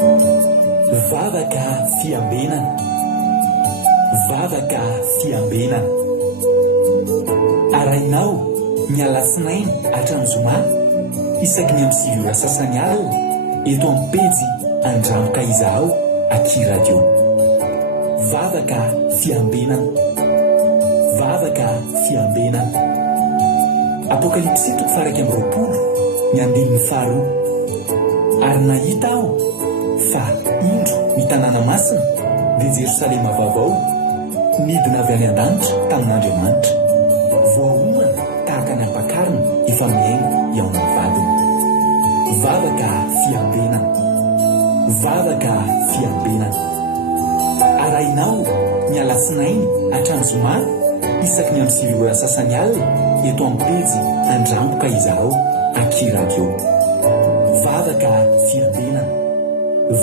Vavaka fiambenana, vavaka fiambenana. Arainao ny alatsinainy hatrany zoma isaky ny amin'ny 6 sasany alina eto amin'ny pejy Andramboka Izaho Aky Radio. Vavaka fiambenana, vavaka fiambenana. Apokalipsy 1:20 ny andininy 2. Ary nahita aho fa indro ny tanàna masina dia Jerosalema vaovao midina avy any an-danitra tamin'Andriamanitra, voaomana tahaka ny ampakarina efa miaina eo amin'ny vadiny. Vavaka fiambenana, vavaka fiambenana. Arainao ny alatsinainy hatrany zoma isaky ny amin'ny 6 sasany alina eto amin'ny pejy Andramboka Izaho Aky Radio. Vavaka fiambenana,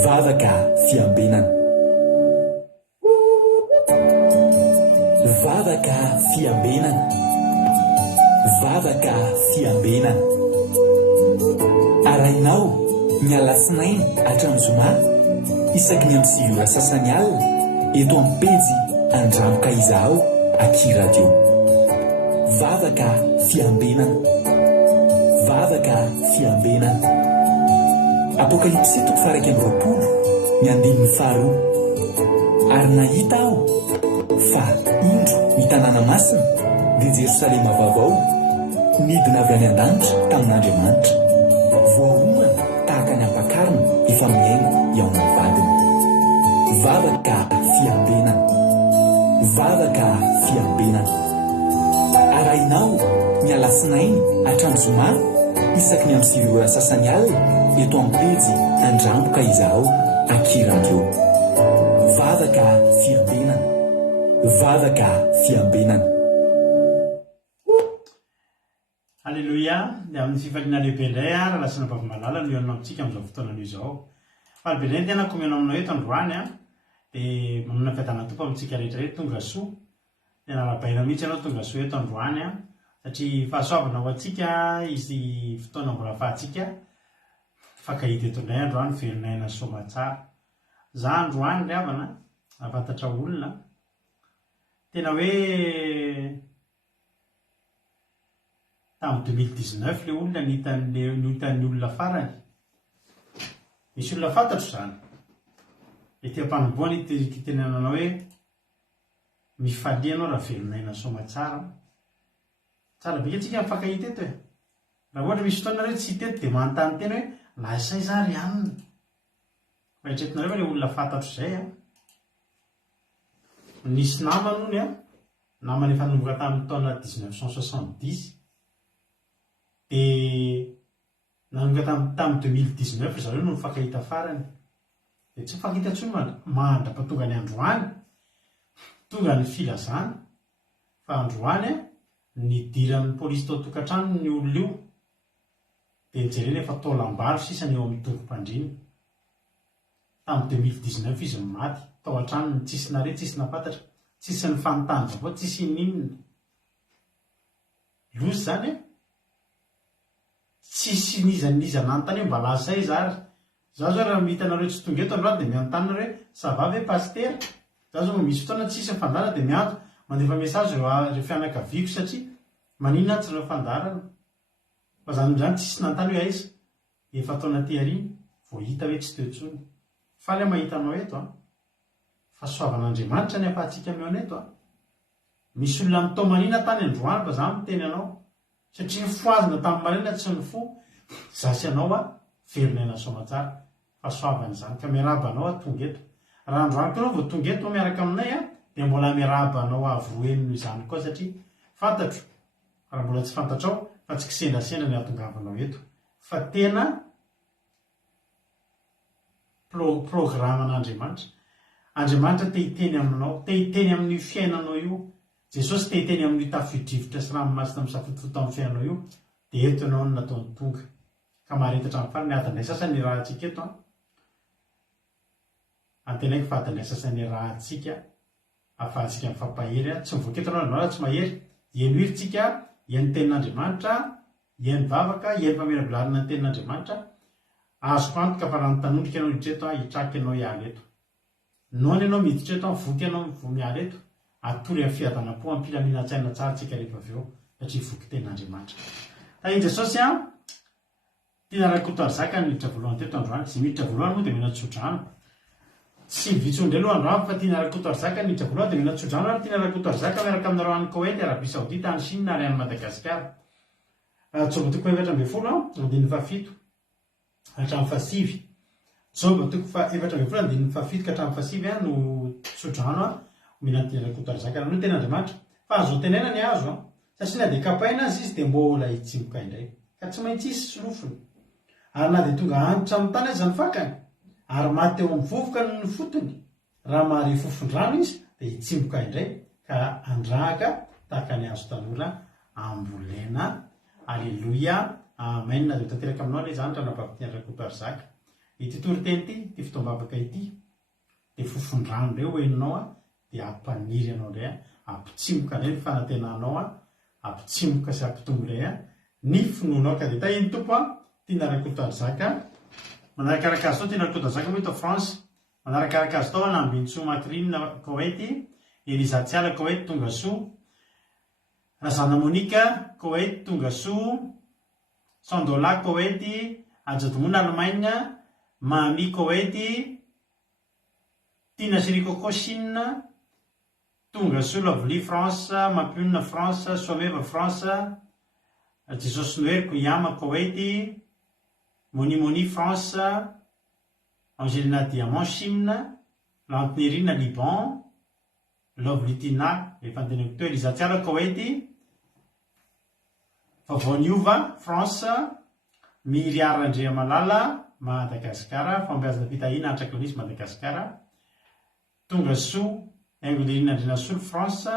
vavaka fiambenana. Vavaka fiambenana, vavaka fiambenana. Arainao ny alatsinainy hatrany zoma isaky ny amin'ny 6 sasany alina eto amin'ny pejy Andramboka Izaho Aky Radio. Vavaka fiambenana, vavaka fiambenana. Apokalipsy 1:20 ny andininy 2. Ary nahita aho fa indro ny tanàna masina dia Jerosalema vaovao midina avy any an-danitra tamin'Andriamanitra, voaomana tahaka ny ampakarina efa miaina eo amin'ny vadiny. Vavaka fiambenana, vavaka fiambenana. Arainao ny alatsinainy hatrany zoma isaky ny amin'ny 6 sasany alina eto amin'ny pejy Andramboka Izaho Aky Radio. Vavaka fiambenana, vavaka fiambenana. Alleluia. Dia amin'ny fifaliana lehibe indray raha lasina bavamalala no ianona amintsika amin'izao fotoana izao. Falibe ny tena komena aminao eto androany dia manana fiadana tompo amintsika rehetrarehetra tonga soa. Tena rabaina mihitsy ianao tonga soa eto androany satria fahasoavana ho antsika izy fotoana mbola fahatsika fakahita eto indray androany velonayna soma tsara. Za androany ry havana afantatra olona tena hoe tamin'ny 2019 le olona nihitan'ny olona farany. Misy olona fantatro zany. Ety ampanomboany tenenanao hoe mifalia anao raha velonayna soma tsara. Tsara be antsika mifankahita eto e. Raha ohatra misy fotoana hoe tsy hita eto dia manontany tena hoe lasay za ry anina. Fahetretinareo le olona fantatro izay nisy namany hono namany efa nanomboka tamin'ny taona 1970 dia nanomboka tamin'ny 2019 zareo no mifankahita farany. Dia tsy mifankahita intsony mandra-pahatonga ny androany, tonga ny filazana fa androany nidiran'ny polisy tao tokantrano ny olona io dia nijerena efa tao lambaro sisany eo amin'ny tongom-pandriana. Tamin'ny 2019 izy maty tao an-tranony, tsisy nare, tsisy napatatra, tsisy ny fanontany vaovao, tsisy ninona. Lozy zany tsisy niza nanontany hoe mba lasay zary. Za zao raha mihitanareo tsy tonga eto androany dia mianontany hoe ça va ve paster. Za zao misy fotoana tsisy fandarana dia mianto mandefa mesazy ireo fianakaviako satria maninona tsy ireo fandarana. Fa zany tsisy nanontany hoe aiza efa taona tearina vao hita hoe tsy teo intsony. Faly mahita anao eto fahasoavan'Andriamanitra ny ampahantsika meo eto misy olona mitao manina tany androany fa za miteny anao satria foazina tamin'ny marina tsy ny fo zasy anao velonayna soma tsara. Fahasoavana izany ka miarahaba anao tonga eto. Raha androany koa anao vao tonga eto miaraka aminay dia mbola miarahaba anao avoenino izany koa satria fantatro raha mbola tsy fantatrao fa tsy kisendrasendra ny ahatongavanao eto fa tena programan'Andriamanitra. Andriamanitra te hiteny aminao, te hiteny amin'ny fiainanao io. Jesosy te hiteny amin'ny tafio-drivotra sy ranomasina misafotofoto amin'ny fiainanao io dia eto ianao no nataony tonga. Ka maharetatra amin'ny farany adinay sasany rahantsika eto antenaiko fa adinay sasany rahantsika afahantsika mifampahery tsy mivoaka eto anao tsy mahery ieno iritsika ieny tenin'Andriamanitra, ieny vavaka, ieny famerabelarina ny tenin'Andriamanitra azoko antoka fa raha nytanondrika ianao iditra eto hitraky ianao hialy eto noany ianao miditra eto voky ianao vomialy eto atory amin'ny fiadanam-po ampilaminatsaina tsara tsika rehefa avy eo satria voky ten'Andriamanitra. I Jesosy tiana rakoto zaka ny miditra voalohany teto androany sy miditra voalohany moa dia mena tsodrano tsy vitsondre aloha androany fa tiana rakoto zaka ny miditra voalohany dia mena tsodrano ary tiana rakoto zaka miaraka aminareo any Koety, Arabia Saodita, any Chine ary any Madagasikara. Joba toko 7-20 andininy fahafito hatramin'ny fahasivy. Joba toko 7-20 andininy fahafito ka hatramin'ny fahasivy no tsodrano mena tiana rakoto zaka no ten'Andriamanitra. Fa azo tenena ny azo satria na dia kapaina azy izy dia mbola hitsimboka indray ka tsy maintsy isy solofony. Ary na dia tonga antitra amin'ny tany aza ny fakany ary maty eo amin'ny vovoka ny fotony raha mahare fofondrano izy dia hitsimboka indray ka andrahaka tahaka ny azo tanora ambolena. Alleluia, amen. Na dia tanteraka aminao ilay zany raha nampampitina rakoto ary zaka. Ity toriteny ity, ity fitoam-bavaka ity dia fofondrano ireo hoeninao dia ampaniry anao indray ampitsimboka indray ny fanantenanao ampitsimboka sy ampitombo ilay ny finoanao ka dia tahiny tompo tiana rakoto ary zaka. Manarakaraka azy tao tiana rakoto ary zaka moa eto France. Manarakaraka azy tao Nambintsoa Makrina Koety, Eliza Tsiala Koety Tongasoa, Razana Monika Koety Tongasoa, Sandola Koety, Ajadomona Allemagne, Mami Koety, Tina Sirikoko Chine, Tongasoa Lovely France, Mapiona France, Soameva France, Jesosy Noer Koyama Koety, Moni France, Angelina Diamant Chine, Lantinérina Liban, Lovely Tina efa anteneko teo, Eliza Tsiala Koety, Vavoniova France, Miriara Andrea Malala Madagasikara, Fambeazana Fitahina Antraklanisy Madagasikara, Tongasoa Angelina Andrinasolo France,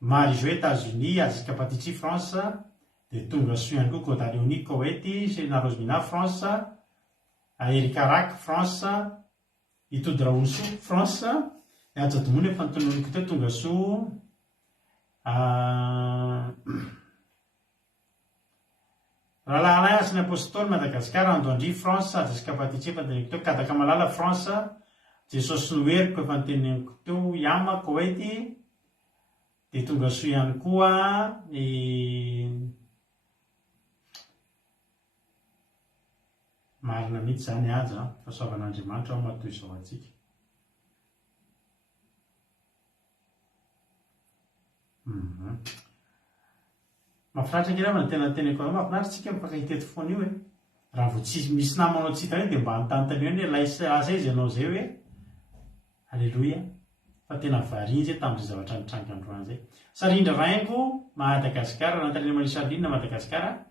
Marie Jo États-Unis, Azika Patitry France, dia Tongasoa ihany koa Kodaleoni Koety, Selina Rosmina France, Erika Rak France, Itody Raoso France, Ajadomona efa nitononiko teo Tongasoa, Rahalahy Asiny Apôstôly Madagasikara, Andoandry France, Azika Patitry efa nitononiko teo, Kadaka Malala France, Jesosy Noeriko efa nitononiko teo, Yama Koety, dia Tongasoa ihany koa marina mihitsy zany aza fahasoavan'Andriamanitra ao matoy izao antsika. Mahafinaritra kely amin'ny tena teneko ao, mahafinaritra tsika mifankahiteto foana io raha vao tsy misy namanao tsika dia mba notanontany hoe lasa izy ianao zay hoe alleluia fa tena variana zay tamin'izay zavatra nitranga androany zay. Sarindra Raingo Madagasikara, Natalina Marisalina Madagasikara,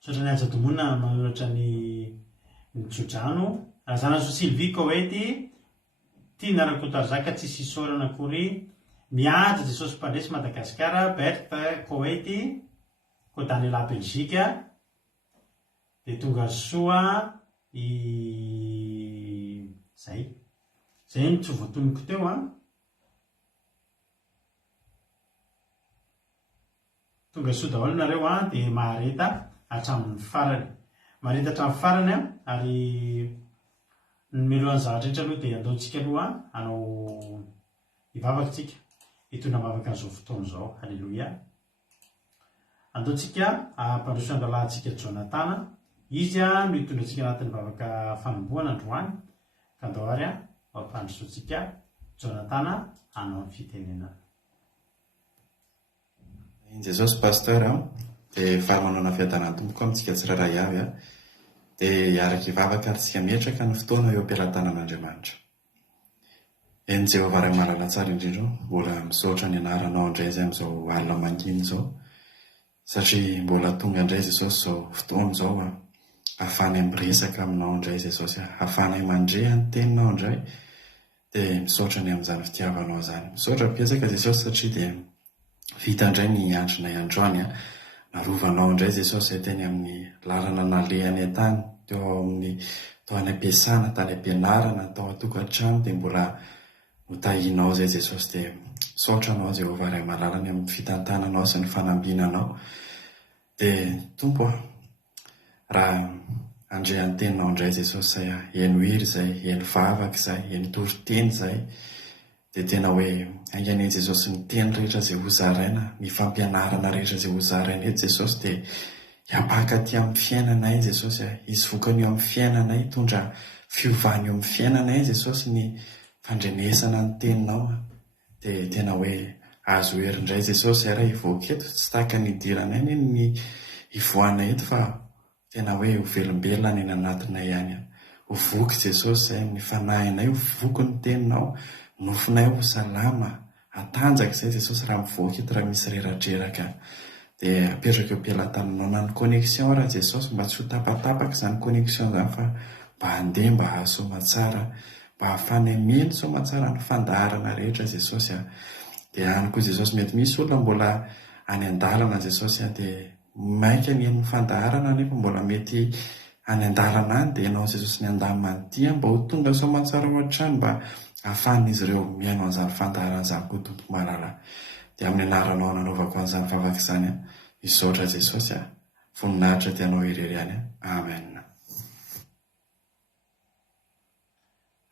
sotra ny Ajadomona manoratra ny tsodrano, Zanazo Sylvie Koety, Tina rakoto ary zaka tsy sisorana akory, mihaja Jesosy Mpandresy Madagasikara, Berthe Koety, Kodaniela Belzika, dia Tongasoa zay ny tsy voatoniko teo Tongasoa daholo nareo dia Mareta hatramin'ny farany. Mareta hatramin'ny farany ary nymelohan'ny zavatra rehetra aloha dia andaontsika aloha hanao hivavaka tsika hitondra mavaka an'izao fotoana izao. Halleluia. Andaontsika mpandroso andalahintsika Jonathan, izy no hitondra antsika anatin'ny vavaka fanombohana androany ka andao ary mpandrosoantsika Jonathan hanao ny fitenenana. Jesosy pasteur dia faramanana fiadanana tompoko amintsika tsiraray avy dia hiaraka hivavaka ary tsika mihetraka ny fotoana eo am-pialantanan'Andriamanitra. Eny Jehovah ray malala tsara indrindra mbola misaotra ny anaranao indray izay amin'izao alina mangina izao satria mbola tonga indray Jesosy izao fotoana izao ahafahana miresaka aminao indray Jesosy, ahafahana mandre ny teninao indray dia misaotra ny amin'izany fitiavanao zany. Misaotra betsaka Jesosy satria dia vita indray ny androna androany narovanao indray Jesosy izay teny amin'ny lalana nalehany tany teo amin'ny tao any am-piasana, tany am-pianarana, tao an-tokantrano dia mbola notahinao zay Jesosy dia misaotra anao Jehovah ray malala ny amin'ny fitantananao sy ny fanambinanao dia tompo raha andre antenynao indray Jesosy zay eny hiry zay, eny vavaka zay, eny toriteny zay, dia tena hoe ainganeny Jesosy ny teny rehetra zay hozaraina, ny fampianarana rehetra zay hozaraina eto Jesosy, dia hiapaka aty amin'ny fiainanay Jesosy, izy vokany eo amin'ny fiainanay, tondra fiovany eo amin'ny fiainanay Jesosy ny fandrenesana ny teninao, dia tena hoe azo herindray Jesosy raha hivoaka eto, tsy tahaka ny idiranay ny hivoana eto fa tena hoe ho velombelona ny anatinay ihany. Ho voky Jesosy zay amin'ny fanahinay, ho voky ny teninao, nofinay ho salama, atanjaka izay Jesosy raha mivoaka eto raha misy reratreraka. Dia apetraka eo am-pelatananao na ny connexion raha Jesosy, mba tsy ho tapatapaka izany connexion izany fa mba handeha mba hahasoama tsara, mba hahafanay mino soama tsara ny fandaharana rehetra Jesosy. Dia any koa Jesosy mety misy olona mbola any an-dalana Jesosy, dia maika ny ny fandaharana nefa mbola mety any an-dalana any, dia ianao Jesosy ny an-damantia mba ho tonga soamantsara ao an-trano, mba ahafahan'izy ireo miaino an'izany fandaharana izany koa tompo malala. Dia amin'ny anaranao nanaovako an'izany vavaka izany izaotra Jesosy, voninahitra tianao irery any. Amen.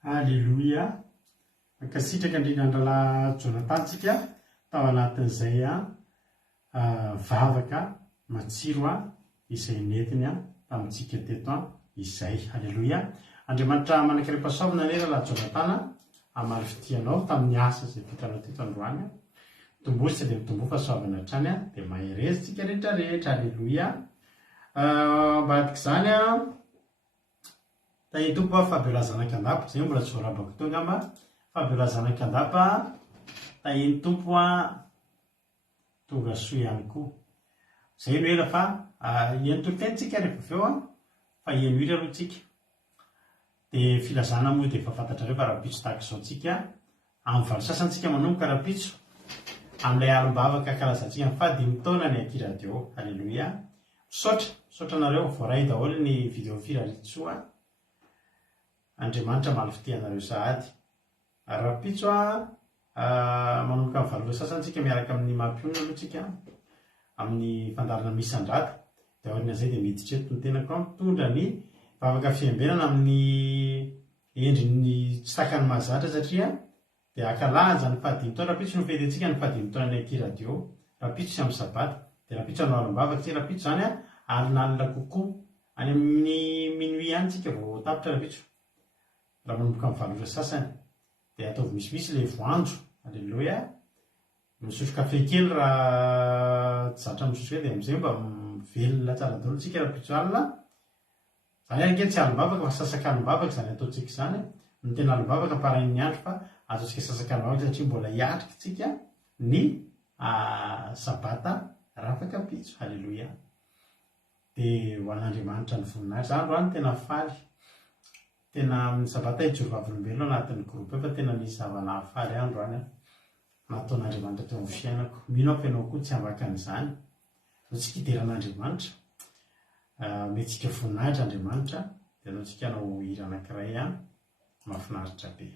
Alleluia. Mankasitraka Andrianandrala Jonathan-tsika tao anatin'izay vavaka matsiro izay netiny tamintsika teto izay. Alleluia. Andriamanitra manankiram-pahasoavana nera la Jonathan amary fitianao tamin'ny asa izay vitanao teto androany. Mitombotsy dia mitombo fahasoavana hatrany, dia maherezitsika rehetra rehetra. Alleluia. Ambadika izany tahitompo fahabeolazana kandapa, izay mbola tsy voarabako teo angamba. Fahabeolazana kandapa tahiny tompo tonga soa ihany koa. Izay no ela fa eny toritentsika rehefa avy eo fa eny hira aloha tsika. Dia filazana moa dia efa fantatrareo fa rapitso tahaka izao tsika amin'ny valo sasantsika manomboka rapitso amin'ilay alim-bavaka kalazantsika ny fadimy taona ny akiradio. Alleluia. Misaotra anareo, voaray daholo ny video firaritsoa. Andriamanitra maly fitianareo sahady. Rapitso manomboka amin'ny valo sasantsika miaraka amin'ny mampionona aloha tsika amin'ny fandarana misy andrata. Dia aorian'izay dia miditra eto ny tenako mitondra ny vavaka fiambenana amin'ny endriny tsy takany mahazatra, satria dia akalanja ny fadimy taona. Rapitso no fetentsika ny fadimy taona ny akiradio. Rapitso sy amin'ny sabata. Dia rapitso anao alim-bavaka tsy rapitso zany alinalina kokoa. Any amin'ny minuit ihany tsika vao tapitra rapitso. Raha manomboka amin'ny valo sasany. Dia ataovy misimisy ilay voanjo. Alleluia. Misotro kafe kely raha tsy zatra misotro dia amin'izay mba velona tsara daholo tsika rapitso alina. Zany any kely tsy alim-bavaka fa sasakalim-bavaka izany ataontsika izany. Ny tena alim-bavaka parain'ny andro fa ataontsika sasakalim-bavaka satria mbola hiatrika tsika ny sabata rafaka pitso. Alleluia. Dia ho an'Andriamanitra ny voninahitra. Izany andro any tena faly. Tena amin'ny sabata ijoro vavolombelona anatin'ny groupe fa tena nisy zavana faly andro any nataon'Andriamanitra teo amin'ny fiainako. Mino aho ianao koa tsy hamakan'izany. Tsy kideran'Andriamanitra. Metsika voninahitra Andriamanitra, dia anaontsika hanao hira anankiray mahafinaritra be.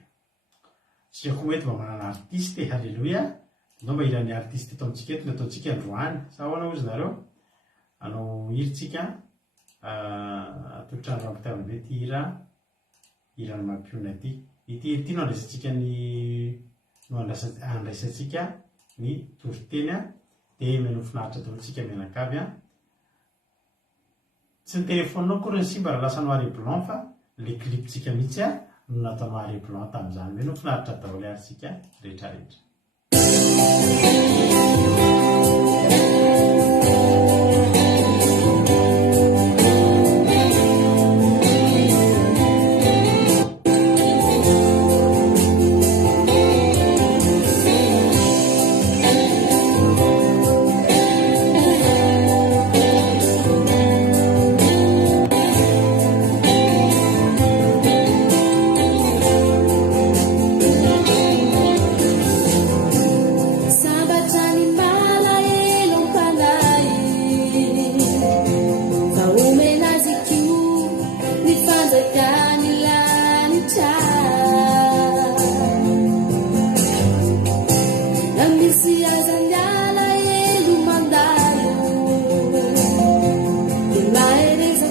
Tsika koa mety mba manana artiste. Alleluia. Nao mba hiran'ny artiste eto amintsika eto, nataontsika androany. Sa ahoana ozy nareo? Anao hiritsika atolotra andro ampitiavana be ty hira ny mampiona ty. Ity hira ity no andraisantsika andraisantsika ny toriteny, dia meno finaritra daholo tsika mianakavy. Tsy ny telefoninao koa ny simba raha lasa noir et blanc, fa le cliptsika mihitsy no natao noir et blanc tamin'izany. Meno finaritra daholo ary tsika rehetra rehetra. Siasa nyala elu mandayo, ilaere za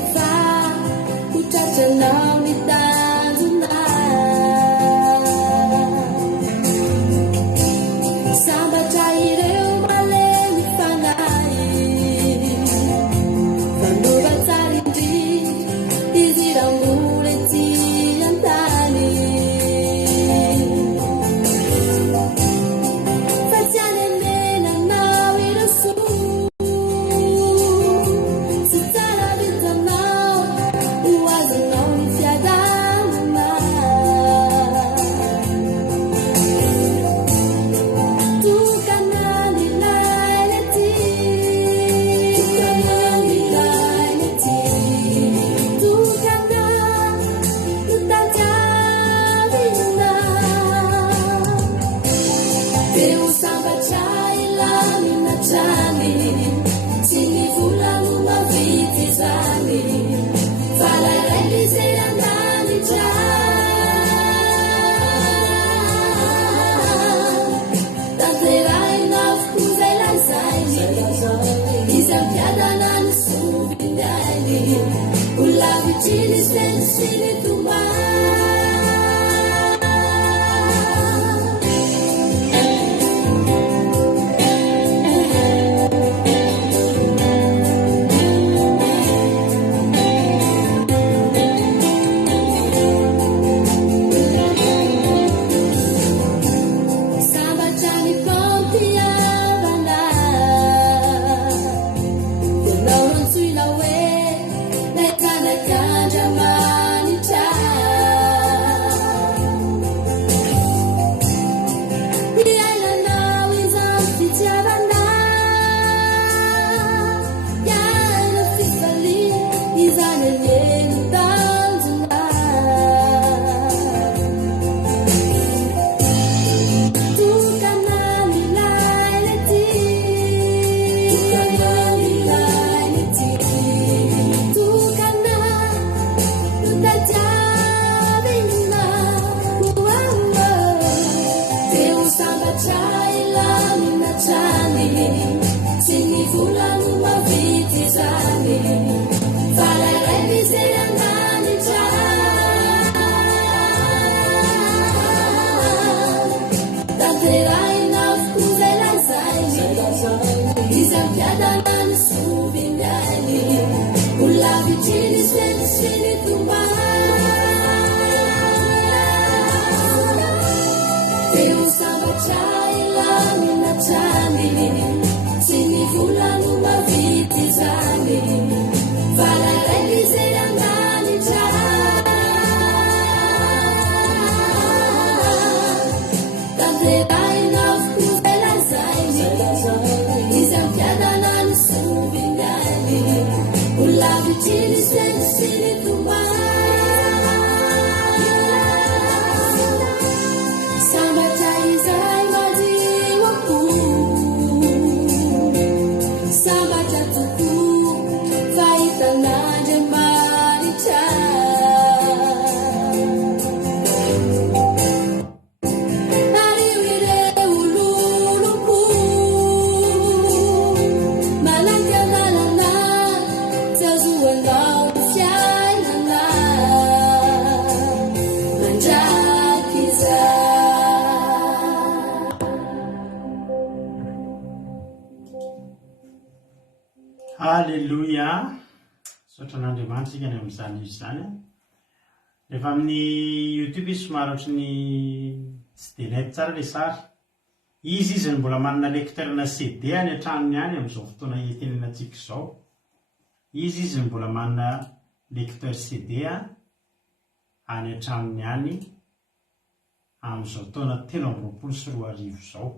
Alleloia, sotran'Andriamanitra ikany amin'izany izy zany a. Rehefa amin'ny YouTube izy somary ohatry ny tsy dia net tsara ilay sary. Izy ny mbola manana lecteur-na CD any an-tranony any amin'izao fotoana itenenantsika izao. Izy ny mbola manana lecteur CD any an-tranony any amin'izao taona 2024 izao.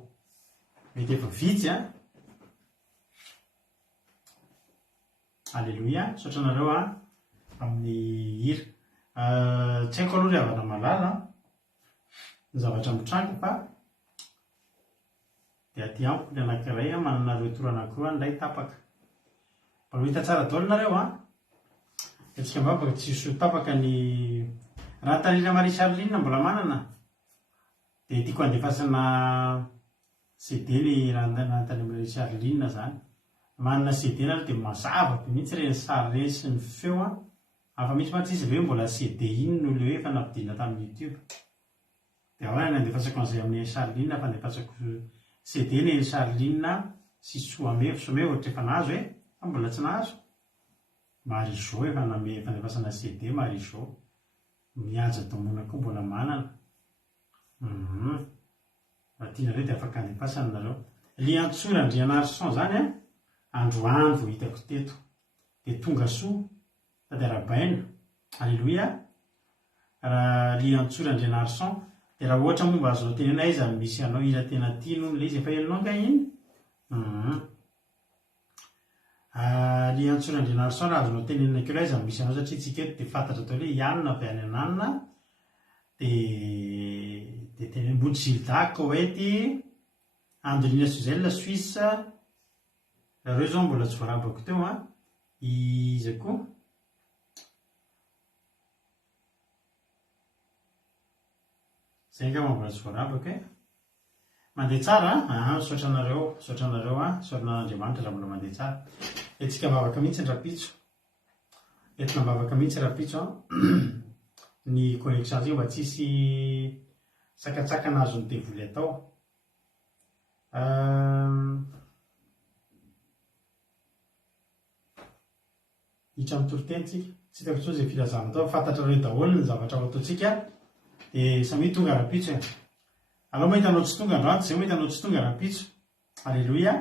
Mety efa vitsy a. Alleloia, sotranareo amin'ny hira. Tsy haiko aloha ry havana malala ny zavatra mitranga fa dia aty amiko ny anankiray manana retour anankiroa an'ilay tapaka. Mba hita tsara daholo nareo Etsika mivavaka tsisy tapaka ny raha Talina Marie Charline mbola manana dia tiako andefasana CD ny raha Talina Marie Charline zany. Manana CD na dia mazava mihitsy ireny sary ireny sy ny feo afa misy matsisy ve mbola CD iny no le hoe efa nampidina tamin'ny YouTube dia ahoana nandefasako an'izay amin'ny Charline fa nandefasako CD ny Charline sy Somé ohatra efa nahazo fa mbola tsy nahazo Marie-Jo efa nandefasana CD Marie-Jo mihaja domona koa mbola manana raha tianareo dia afaka handefasana nareo Liantsora-Ndrianarson zany androandro hitako teto dia Tongasoa Tadarabaina alleloia raha Liantsora-Ndrianarson dia raha ohatra momba azo tenena izy misy anao ira tena tiano le izy efa helinao ka iny Liantsora-Ndrianarson raha azonao tenenina keo izy misy anao satria tsika eto dia fantatra atao hoe ianona avy any ananina dia tenenambony Gilda Koety Andelina Suzelle Suisse reo zao mbola tsy voarabako teo izy koa zay nga mbola tsy voarabako mandeha tsara saotranareo saotran'Andriamanitra raha mbola mandeha tsara etsika mavaka mihitsy ny rapitso entina mavaka mihitsy rapitso ny connexion zay mba tsisy sakatsakana azony devoly atao hitra mitoroteny tsika tsy hitako tsony zay filazana atao fantatra reo daholo ny zavatra ao ataotsika dia samy tonga rapitso aloha mahitanao tsy tonga androany zay mahitanao tsy tonga rapitso alleloia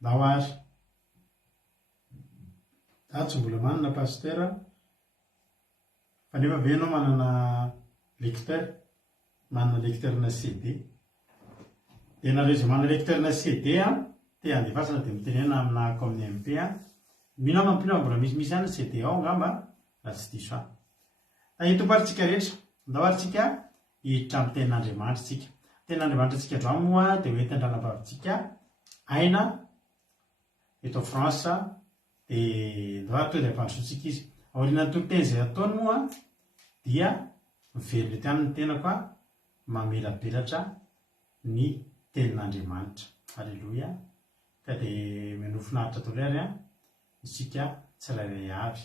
dao ary tsy mbola manana pasteur fa nefa ve anao manana lecteur na CD dia nareo zay manana lecteur na CD dia andefasana dia mitenena amina comme MP mino mampino mbola misy any CD ao ngamba raha tsy diso itoparintsika rehetra ndao ary tsika hiditra amin'ny tenin'Andriamanitra tsika tenin'Andriamanitra tsika androany moa dia hoe tandranam-bavitsika aina eto France dia ndao ary to dia ampandrosotsika izy aoriana toro-teny izay ataony moa dia mivelona ty any ny tenako mamelabelatra ny tenin'Andriamanitra alleloia ka dia menofinaritra atao lery isika tsirairay avy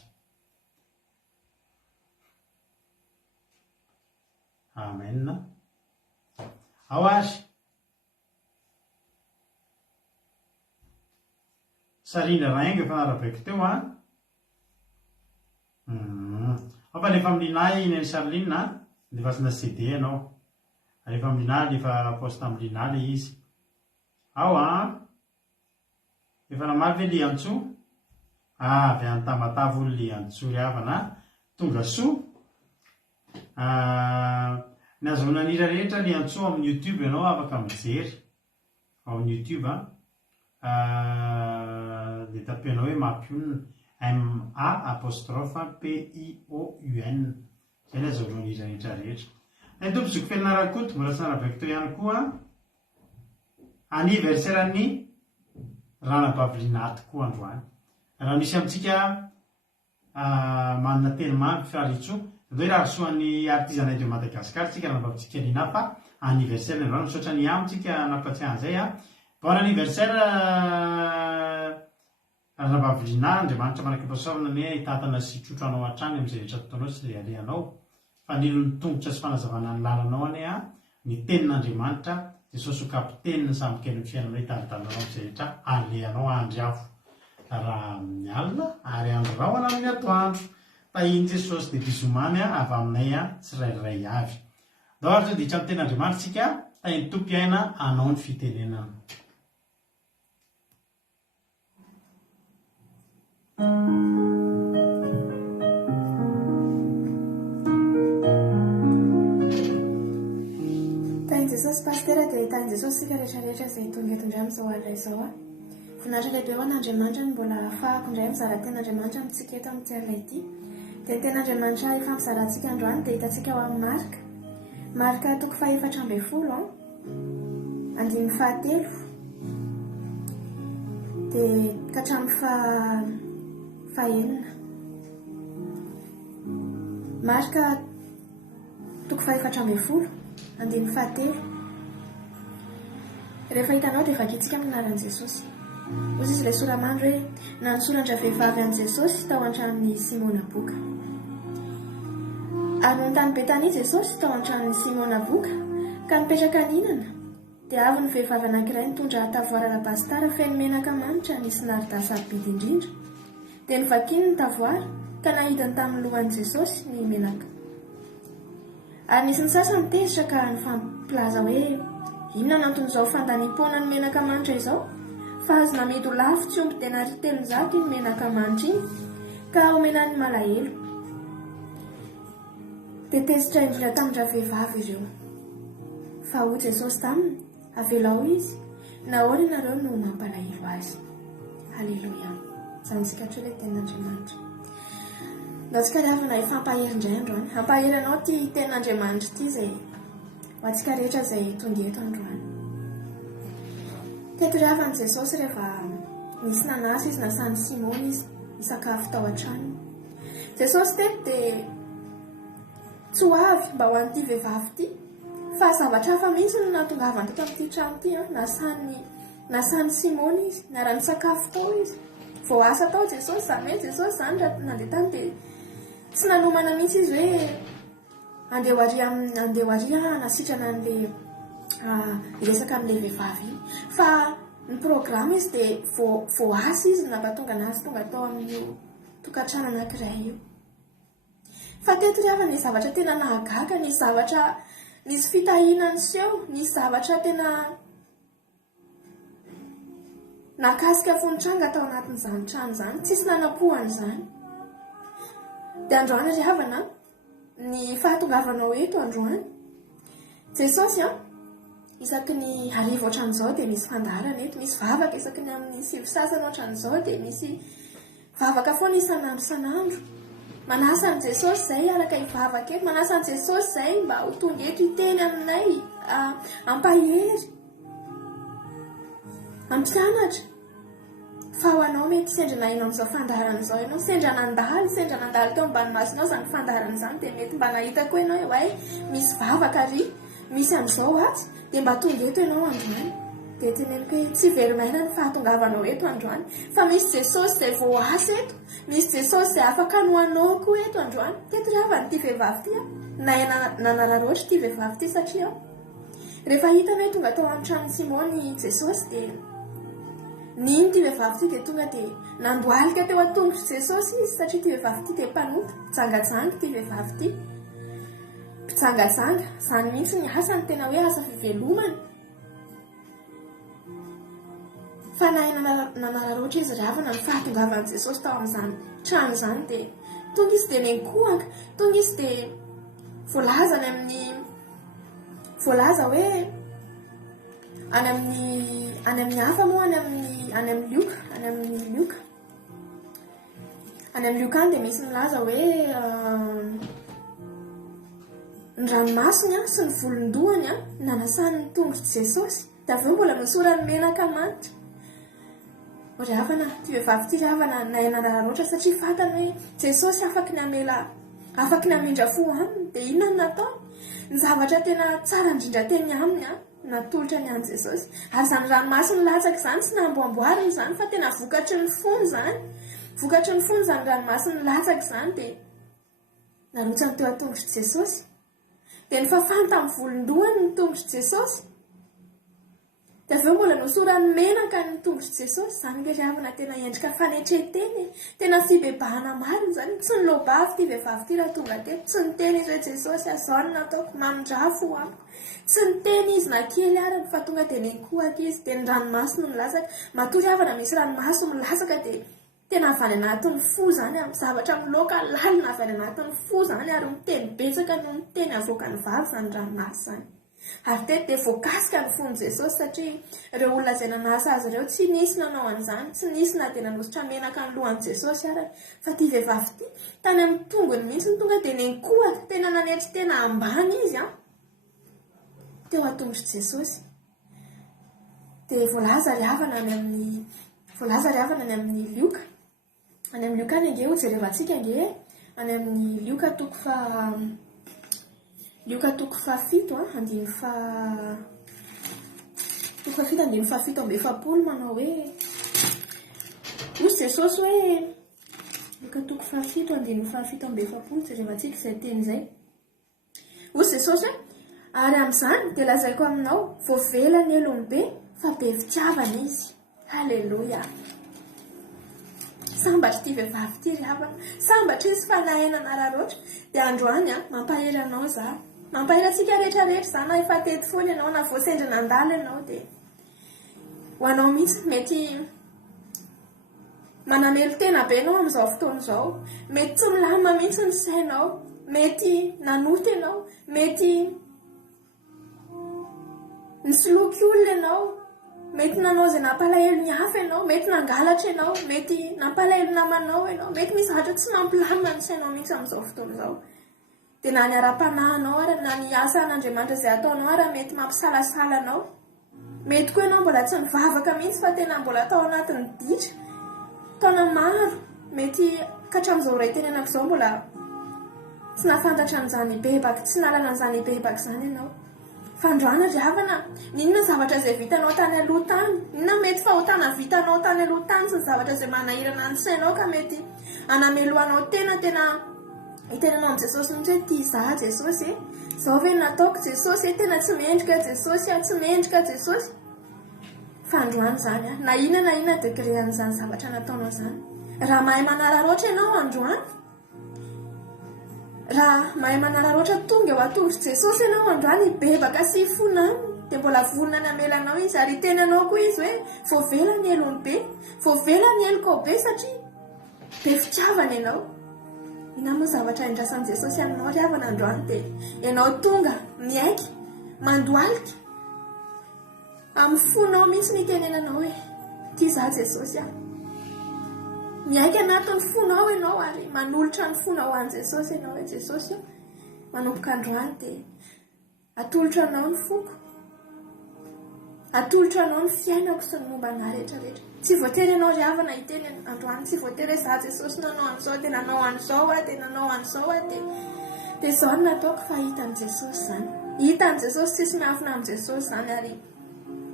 amen ao ary Sarina Rainga efa narabaiko teo fa rehefa amin'linahy iny Charline ndefasina CD anao rehefa amin'linahy lefa poste amin'linahy le izy ao efa namaly ve Liantso avy any Tamatavo olo Liantso ry havana Tongasoa ny azona nira rehetra Liantso amin'ny YouTube ianao afaka mijery ao amin'ny YouTube dia tapenao hoe Mapion MA''PIOUN zay ny azona nira rehetra ny tompo zoko fianarakoto mbola tsy narabaiko teo ihany koa anniversaire ny ranabaviliana tokoa androany raha misy amintsika manana teny mamy Faritso hoe raha risoan'ny artisanay de Madagasikara tsika ranabavitsika lina fa anniversaire androany misaotra ny amintsika nampatsiahan'izay bon anniversaire ranabaviliana Andriamanitra manaka-pahasoavana ny hitatana sy trotro anao hatrany amin'izay rehetra totanao sy le alehanao fa nilo ny tongotra sy fanazavana ny lalanao any ny tenin'Andriamanitra Jesosy ho kapitenina samykely ny fiainanao hitaridalanao amin'izay rehetra alehanao andry afo raha amin'ny alina ary andro rahona amin'ny atoandro tahiny Jesosy dia bisomamy avy aminay tsirairay avy dao ary zao dia hitra amin'ny tenin'Andriamanitra tsika tahiny tompiaina anao ny fitenenana Tahiny Jesosy pasteur dia tahiny Jesosy sika rehetrarehetra izay tonga eto indray amin'izao alina izao voninahitra lehibe ho an'Andriamanitra ny mbola ahafahako indray mizara tenin'Andriamanitra amintsika eto amin'ity alina ity dia tenin'Andriamanitra efa mizarantsika androany dia hitantsika ao amin'ny marika toko faha-efatra ambin'ny folo andimy fahatelo dia ka hatramin'ny fahaenina marika toko faha-efatra ambin'ny folo andimy fahatelo rehefa hitanao dia vakitsika amin'ny anaran'i Jesosy ozy izy ilay soramandro hoe nansoratra vehivavy an' Jesosy tao an-tranon'ny Simona Boka. Ary nontany Betania Jesosy tao an-tranon'ny Simona Boka ka nipetraka ninana dia avy ny vehivavy anankiray nitondra tavoara alabastara feno menaka manitra nisy narida sarobidy indrindra dia nivakiny ny tavoara ka nahidiny tamin'ny lohan'i Jesosy ny menaka. Ary nisy ny sasany tezitra ka nifampilaza hoe inona nanton'izao fandaniam-poana ny menaka manitra izao, fa azo namidy ho lafo tsy omby denary 300 iny menaka manitra iny ka omenany malahelo. Dia tezitra indrindra tamindra vehivavy ireo. Fa ho Jesosy taminy avelao izy nahoana ianareo no mampalahelo azy. Halleloia. Izany isika hatreho ilay tenin'Andriamanitra. Ndao tsika ry havana ifampahery indray androany. Hampahery anao ty tenin'Andriamanitra ity izay ho antsika rehetra izay tonga eto androany. Teto ry havana Jesosy rehefa nisy nanasa izy nasany Simona izy hisakafo tao an-trano. Jesosy teto dia tsy ho avy mba ho an'ity vehivavy ity, fa zavatra hafa mihitsy no natongavany teto amin'ity trano ity. Nasany Simona izy, niara nisakafo tao izy. Vao asa tao Jesosy, izany hoe Jesosy izany raha nandeha tany dia tsy nanomana mihitsy izy hoe andeha ho ary hanasitrana an'ilay resaka amin'ilay vehivavy iny. Fa ny programa izy dia vao asa izy nampatonga anazy tonga tao amin'io tokantrano anankiray io. Fa teto ry havana, nisy zavatra tena nahagaga, nisy fitahinany seho, nisy zavatra tena nakasika fonotranga tao anatin'izany trano izany, tsisy nanapohana izany. Dia androany ry havana, ny fahatongavanao eto androany, Jesosy isaky ny hariva ohatran'izao dia misy fandaharana eto, misy vavaka isaky ny amin'ny 7 sasany ohatran'izao dia misy vavaka foana isan'andro. Manasa an' Jesosy izay araka hivavaka eto, manasa an' Jesosy izay mba ho tonga eto hiteny aminay, ampahery, ampianatra. Fa ho anao mety sendra nahino amin'izao fandaharana izao ianao, sendra nandalo teo ambany masonao izany fandaharana izany, dia mety mba nahita koa ianao hoe misy vavaka ry, misy an'izao azy, dia mba tonga eto ianao androany. Dia teneniko hoe tsy verimaina ny fahatongavanao eto androany, fa misy Jesosy izay vao asa eto, misy Jesosy izay afaka nohanao koa eto androany. Teto ry havana ity vehivavy ity, nanararoatra ity vehivavy ity satria rehefa hitany hoe tonga tao amin'ny tranon'ny Simona Jesosy dia nino ity vehivavy ity dia tonga dia nandoalika teo an-tongotry Jesosy izy, satria ity vehivavy ity dia mpanompy, mpijangajanga ity vehivavy ity, mpijangajanga. Izany mihitsy ny asany, tena hoe asa fivelomana. Fa nanararoatra izy ry havana ny fahatongavan'i Jesosy tao amin'izany trano izany, dia tonga izy dia nenkohaka, tonga izy dia voalaza hoe any amin'ny hafa moa any amin'ny lioka dia misy milaza hoe ny ranomasiny sy ny volondohany nanasany ny tongotry Jesosy, dia avy eo mbola nosorany menaka manitra. Ry havana, ty vehivavy ity ry havana nanararoatra satria fantany hoe Jesosy afaka ny hamindra fo aminy, dia inona no nataony? Ny zavatra tena tsara indrindra teny aminy natolotra ny an'i Jesosy. Ary izany ranomasiny latsaka izany tsy namboamboariny izany, fa tena vokatry ny fony izany. Vokatry ny fony izany ranomasiny latsaka izany dia narotsany teo an-tongotry Jesosy. Dia nifafany tamin'ny volondohany ny tongotry Jesosy. Dia avy eo mbola nosorany menaka ny tongotry Jesosy. Izany hoe ry havana tena endrika fanetreteny, tena fibebahana marina izany. Tsy ny lobavy ity vehivavy ity raha tonga teto, tsy ny teny izy hoe Jesosy azao no nataoko, mamindrafo amiko, tsy ny teny izy na kely ary, fa tonga dia nenkohaka izy. Dia ny ranomasiny no milasaka, matoa ry havana misy ranomasiny milasaka dia tena avy any anatin'ny fo izany, amin'ny zavatra miloaka lalina avy any anatin'ny fo izany, ary miteny betsaka no miteny avoaka ny vavy izany ranomasy izany. Ary teto dia voakasika ny fon'i Jesosy satria ireo olona izay nanasa azy ireo tsy nisy nanao an'izany, tsy nisy na dia nanositra menaka ny lohan'i Jesosy ary, fa ity vehivavy ity tany amin'ny tongony mihitsy ny tonga dia nenkohaka, tena nanetry tena ambany izy teo an-tongotry Jesosy. Dia voalaza ry havana any amin'ny lioka. Any amin'ny lioka any ange ho jerevantsika ange, any amin'ny lioka toko fa 7 manao hoe osy jesosy hoe katoko fahafito andiny fahafito ambe fapontsy rehevatsika izay teny izay osy jesosy hoe ary amin'izany dia lazaiko aminao voavelany elombe fa be fitiavana izy. Halleloia. Sambatra ity vehivavy ity ry havana, sambatra izy fa nahainana raroatra dia androany mampahery anao za, mampahery antsika rehetrarehetra za na efa tety foana ianao na voasendrina andala ianao dia ho anao mihitsy mety manamelo tena be ianao amin'izao fotoana izao, mety tsy milama mihitsy ny sainao, mety nanoty ianao, mety nisoloky olona ianao, mety nanao izay nampalahelo ny hafa ianao, mety nangalatra ianao, mety nampalahelo namanao ianao, mety misy zavatra tsy mampilama ny sainao mihitsy amin'izao fotoana izao. Dia na ny ara-panahinao ary na ny asa an'Andriamanitra izay ataonao ary mety mampisalasala anao, mety koa ianao mbola tsy nivavaka mihitsy fa tena mbola tao anatin'ny ditra taona maro, mety ka hatramin'izao iray tenenako izao mbola tsy nafantatra an'izany bebaka, tsy nalana an'izany bebaka izany ianao. Fa androana ry havana, ninona zavatra izay vitanao tany aloha tany, ninona mety fahotana vitanao tany aloha tany sy ny zavatra izay manahirana ny sainao ka mety anameloanao tena hitenenao amin'i Jesosy mihitsy hoe tia za Jesosy, izao ve nataoko Jesosy, tena tsy mendrika Jesosy, tsy mendrika Jesosy. Fa androany izany na inona degré an'izany zavatra nataonao izany. Raha mahay manararoatra ianao androany, raha mahay manararoatra tonga eo atory Jesosy ianao androany bebaka sy fonany dia mbola vonona ny amelanao izy ary tenanao koa izy hoe voavela ny elony be, voavela ny eloko be satria be fitiavana ianao. Ina moa zavatra indrasan'i Jesosy aminao ry havana androany dia ianao tonga miaiky, mandoalika amin'ny fonao mihitsy ny tenenanao hoe tia za Jesosy miaiky anatin'ny fonao ianao ary manolotra ny fonao an'i Jesosy ianao hoe Jesosy manomboka androany dia atolotra anao ny foko, atolotra anao ny fiainako sy ny momba ana rehetrarehetra. Tsy voatery ianao ry havana hiteny androany, tsy voatery hoe za Jesosy nanao an'izao dia nanao an'izao dia nanao an'izao dia izao no nataoko fa hitan'i Jesosy izany, hitan'i Jesosy tsisy miafina amin'i Jesosy izany ary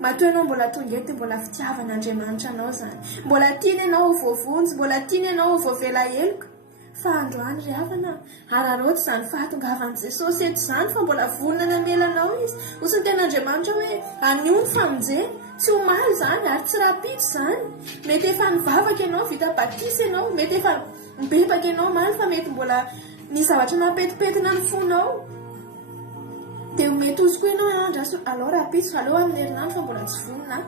matoa ianao mbola tonga eto dia mbola fitiavan'Andriamanitra anao izany, mbola tiany ianao ho voavonjy, mbola tiany ianao ho voavela heloka. Fa androany ry havana, araroatra izany fahatongavan'i Jesosy eto izany fa mbola vonona ny amelanao izy. Hoy ny ten'Andriamanitra hoe anio ny famonjena, tsy homaly izany ary tsy rapitra izany. Mety efa nivavaka ianao, vita batisa ianao, mety efa mibebaka ianao maly fa mety mbola ny zavatra mampetipetina ny fonao. Dia mety ozy koa ianao andraso alao rapitra aleo amin'ny herinandro fa mbola tsy vonona.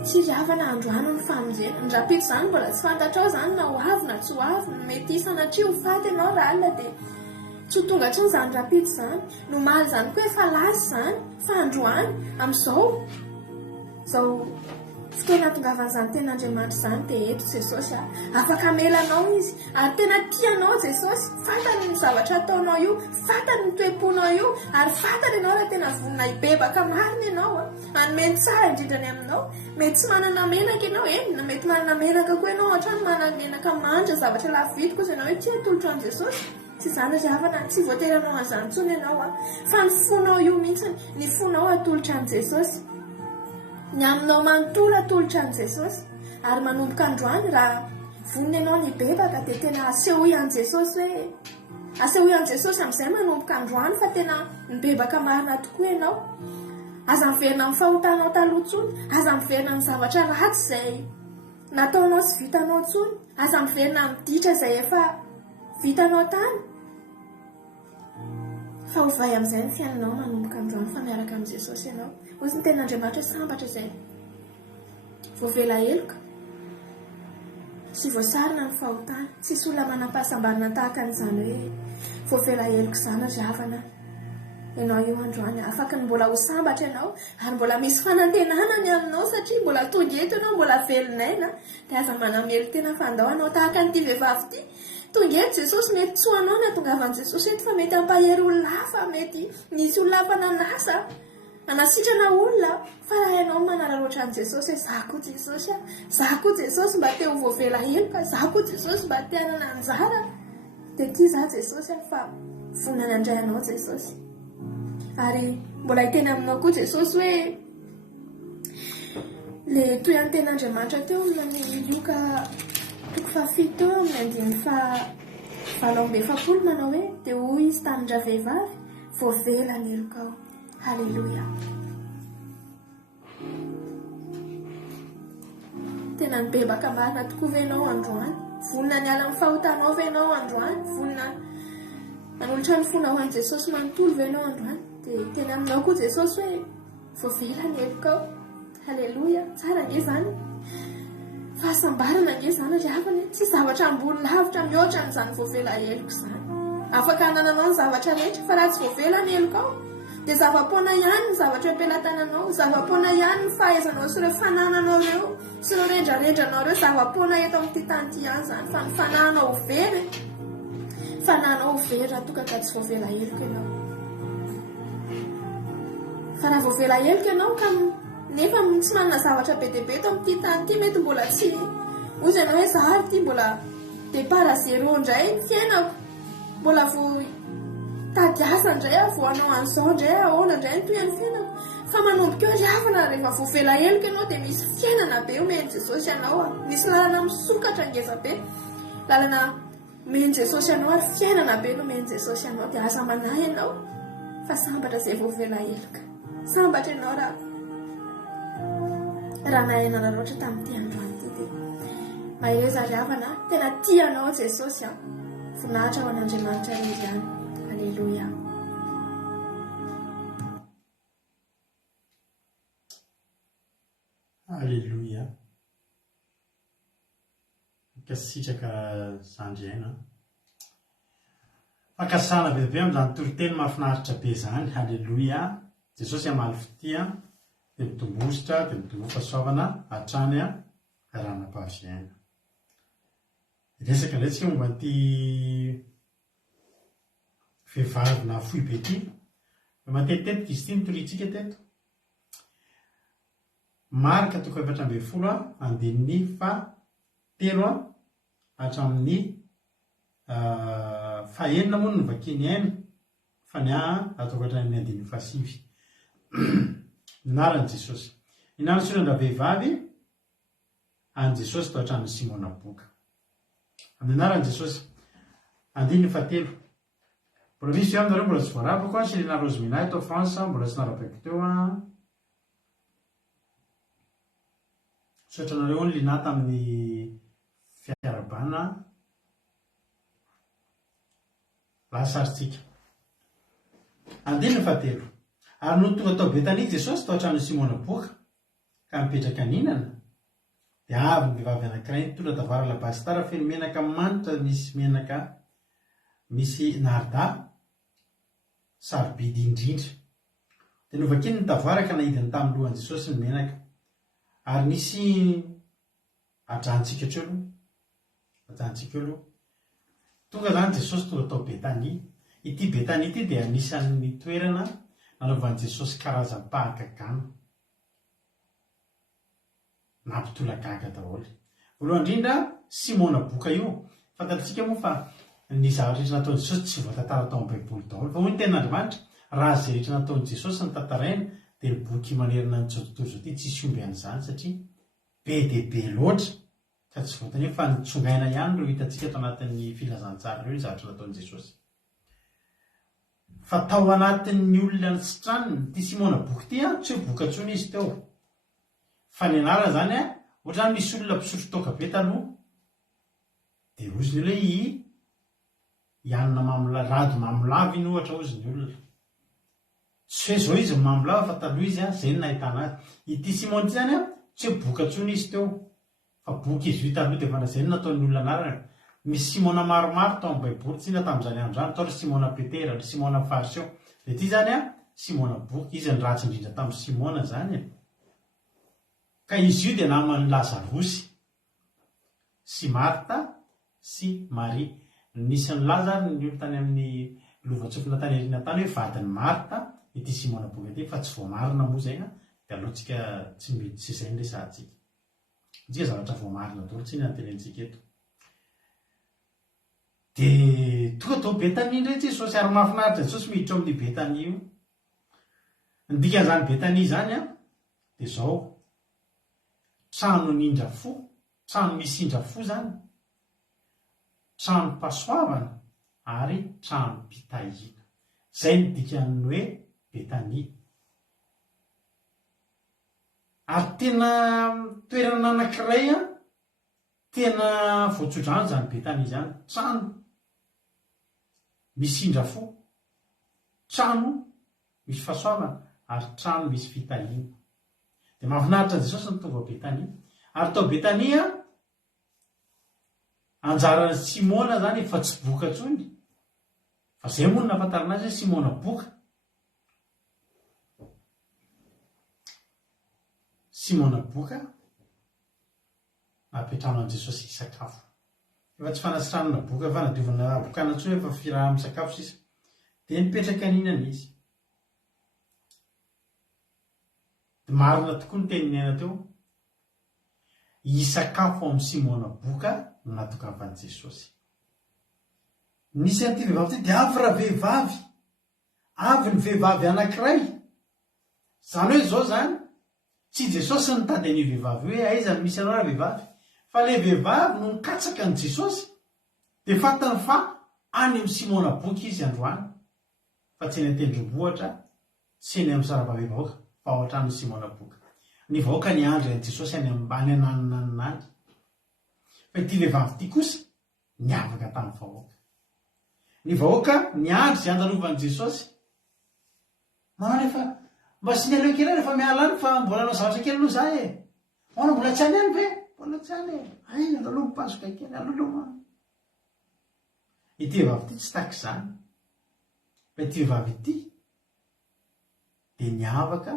Tsy ry havana androany ny famonjena, ny rapitra izany mbola tsy fantatrao izany na ho avy na tsy ho avy, mety sanatria ho faty ianao raha alina dia tsy ho tonga hatrany izany rapitra izany. No maly izany koa efa lasy izany fa androany amin'izao fotoana hatongavan'izany ten'Andriamanitra izany dia eto Jesosy afaka amelanao izy ary tena tianao Jesosy, fantany ny zavatra ataonao io, fantany ny toe-ponao io ary fantany ianao raha tena vonona hibebaka marina ianao hanome tsara indrindrany aminao. Mety tsy manana menaka ianao, mety manana menaka koa ianao hatrany manana menaka mandra zavatra lafo vidy kosa ianao hoe tia atolotra amin'i Jesosy. Tsy izany ry havana, tsy voatery anao an'izany intsony ianao fa ny fonao io mihitsy, ny fonao atolotra amin'i Jesosy, ny aminao manontolo atolotra an'i Jesosy ary manomboka androany raha vonona ianao ny bebaka dia tena asehoy an'i Jesosy hoe asehoy an'i Jesosy amin'izay manomboka androany fa tena mibebaka marina tokoa ianao. Aza miverina amin'ny fahotanao taloha intsony, aza miverina amin'ny zavatra ratsy izay nataonao sy vitanao intsony, aza miverina amin'ny ditra izay efa vitanao tany fa hovay amin'izay ny fiainanao manomboka androany fa miaraka amin'i Jesosy ianao. Ozy ny ten'Andriamanitra sambatra izay voavela heloka sy voasarina ny fahotana, tsisy olona manam-pahasambarana tahaka an'izany hoe voavela heloka izany ry havana. Ianao io androany afaka ny mbola ho sambatra ianao ary mbola misy fanantenana ny aminao satria mbola tonga eto ianao, mbola velon'aina dia aza manamelo tena fandahoanao tahaka an'ity vehivavy ity. Tonga eto Jesosy, mety tsy ho anao ny hatongavan'i Jesosy eto fa mety hampahery olona hafa, mety nisy olona hafa nanasa anasitrana olona fa raha ianao manararoatra an'i Jesosy hoe za koa Jesosy, za koa Jesosy mba te ho voavela heloka, za koa Jesosy mba te hanana anjara dia tia za Jesosy fa vonana andray anao Jesosy. Ary mbola hiteny aminao koa Jesosy hoe le toy any ten'Andriamanitra teo amin'ny Loka toko fahafito amin'ny andiny valo amby efapolo manao hoe dia hoy izy tamindra vehivavy voavela ny elokao. Halleloia. Tena ny bebaka marina tokoa venao androany, vonona ny ala amin'ny fahotanao venao androany, vonona manolotra ny fona ho an'i Jesosy manontolo venao androany, dia tena aminao koa Jesosy hoe voavela ny elokao. Halleloia. Tsara nge zany, fahasambarana nge zany ry havana, tsy zavatra ambony lavitra mihoatra n'izany voavela eloko izany. Afaka hanananao ny zavatra rehetra fa raha tsy voavela ny elokao dia zava-poana ihany ny zavatra ampelantananao, zava-poana ihany ny fahaizanao sy ireo fanananao ireo sy ireo rendrarendranao ireo, zava-poana eto amin'ity tany ity ihany zany, fa ny fanahinao ho very, fanahinao ho very raha toka ka tsy voavela eloko ianao. Fa raha voavela eloko ianao ka nefa tsy manana zavatra be dia be eto amin'ity tany ity, mety mbola tsy ozy ianao hoe za ary ity mbola départ zéro indray fiainako, mbola vao tady asa indray aho, vao hanao an'izao indray ahoana indray ny toy ny fiainako, fa manomboka eo ry havana rehefa voavela eloko ianao dia misy fiainana be omeny Jesosy ianao, misy lalana misokatra ngeza be, lalana omeny Jesosy ianao ary fiainana be no omeny Jesosy ianao, dia aza manahy ianao fa sambatra izay voavela eloka, sambatra ianao raha nahainana loatra tamin'ity androany ity. Dia mahereza ry havana, tena tianao Jesosy voninahitra ho an'Andriamanitra izy ihany. Halleluia. Halleluia. Mikasitraka zandriaina, fakasana be be amin'izany toroteny mahafinaritra be zany. Halleluia. Jesosy amaly fitia dia mitombositra dia mitombo fahasoavana hatrany ranam-pahaviaina. Resaka indray tsika momba ity vehivavy na fohy be ity, matetitetika izy ity nitoritsika teto. Marika toko 17 andininy fahatelo hatramin'ny fahaenina moa no vakiny aina, fa ny atao hatramin'ny andininy fahasivy. Naran'i Jesosy, inana sorandra vehivavy an' Jesosy tao hatramin'ny Simona Boka. Amin'ny anaran'i Jesosy, andininy fahatelo. Mbola misy eo aminareo mbola tsy voaravako a, Sirina Rosemina eto France mbola tsy narabaiko teo a. Sotra anareo ny linata amin'ny fiarabana lasaritsika. Andininy fahatelo. Ary no tonga tao Betania Jesosy tao hatramin'ny Simona Boka ka mipetraka ninana, dia avy ny vehivavy anankiray nitondra davara alabastara feno menaka manitra, misy menaka misy narda sarobidy indrindra. Dia novakiny ny davara ka nahidiny tamin'ny lohan'i Jesosy ny menaka, ary nisy ajantsika eo. Tonga zany Jesosy tonga tao Betania. Ity Betania ity dia anisan'ny toerana nanaovan'i Jesosy karazam-pahagagana, nampitolagaga daholo. Voalohany indrindra Simona Boka io, fantatsika moa fa ny zavatra rehetra nataon'i Jesosy tsy voatantara tao amin'ny baiboly daholo, fa hoy ny ten'Andriamanitra raha izay rehetra nataon'i Jesosy ny tantaraina dia ny boky manerana ny tontolo izao ity tsisy omby an'izany, satria be dia be loatra ka tsy voatany fa nitsongaina ihany no hitantsika tao anatin'ny filazantsara ireo ny zavatra nataon'i Jesosy. Fa tao anatin'ny olona ny sitraniny ty Simona Boka ity tsy hoe boka ntsony izy teo, fa ny anarana zany ohatrany misy olona mpisotro toaka be taloha, dia ozy ny hoe ianona rady mamolava iny ohatra ozy ny olona. Tsy hoe zao izy mamolava fa taloha izy zay ny nahitana azy. Ity Simona ity zany tsy hoe boka ntsony izy teo, fa boka izy io taloha, dia fa zay ny nataon'ny olona anarana. Misy Simona maromaro tao amin'ny baiboly, tsy na tamin'izany androany, tao ry Simona Petera, ry Simona Fariseo. Dia ity zany Simona Boka, izy ny ratsy indrindra tamin'ny Simona zany. Ka izy io dia naman'ny Lazarosy sy Marta sy Maria. Nisy ny Lazara ny olo tany amin'ny lovatsofina tany ariana tany hoe vadin'ny Marta ity Simona Boka ity, fa tsy voamarina moa zay dia alohantsika tsy mety tsy izay ny resantsika. Tsika zavatra voamarina daholo tsy ny antenentsika eto. Dia tonga tao Betania indray Jesosy, ary mahafinaritra Jesosy miditra ao amin'ny Betania io. Ny dikan'izany Betania zany dia izao, trano nindra fo, trano misindra fo zany, trano pasoavana ary trano mpitahiana. Zay ny dikan'ny hoe Betania. Ary tena toerana anankiray tena voatsodrano zany Betania zany, trano misindra fo, trano misy fahasoavana ary trano misy fitahiana. Dia mahafinaritra Jesosy ny tonga Betania. Ary tao Betania anjaran'ny Simona zany efa tsy boka intsony, fa zay moa no nahafantarana azy hoe Simona boka. Simona boka napetrahan'i Jesosy hisakafo. Efa tsy fanasitranana boka fa nadiovana bokana intsony efa firaha misakafo sisa. Dia nipetraka ninana izy. Dia marina tokoa ny teninena teo. Hisakafo amin'ny Simona boka no natokavan'i Jesosy. Nisy an'ity vehivavy ity dia avy raha vehivavy. Avy ny vehivavy anankiray. Zany hoe zao zany, tsy Jesosy ny tady an'io vehivavy hoe aiza no misy anao raha vehivavy, fa le vehivavy no nikatsaka ny Jesosy dia fantany fa any amin'ny Simona boka izy androany, fa tsy eny an-tendrombohitra, tsy eny amin'ny sarababem-bahoaka, fa ao an-trano Simona boka. Ny vahoaka ny andry an'i Jesosy any anananany. Fa ity vehivavy ity kosa niavaka tamin'ny vahoaka. Ny vahoaka ny andry izay andalovan'i Jesosy. Manao rehefa mba sy nialeo kely rehefa miala any fa mbola anao zavatra kely aloha zaho e. Manao mbola tsy any any ve? Mbola tsy any e. Ay, andaloha mipasoka kely, aloloha. Ity vehivavy ity tsy tahaka izany. Fa ity vehivavy ity dia niavaka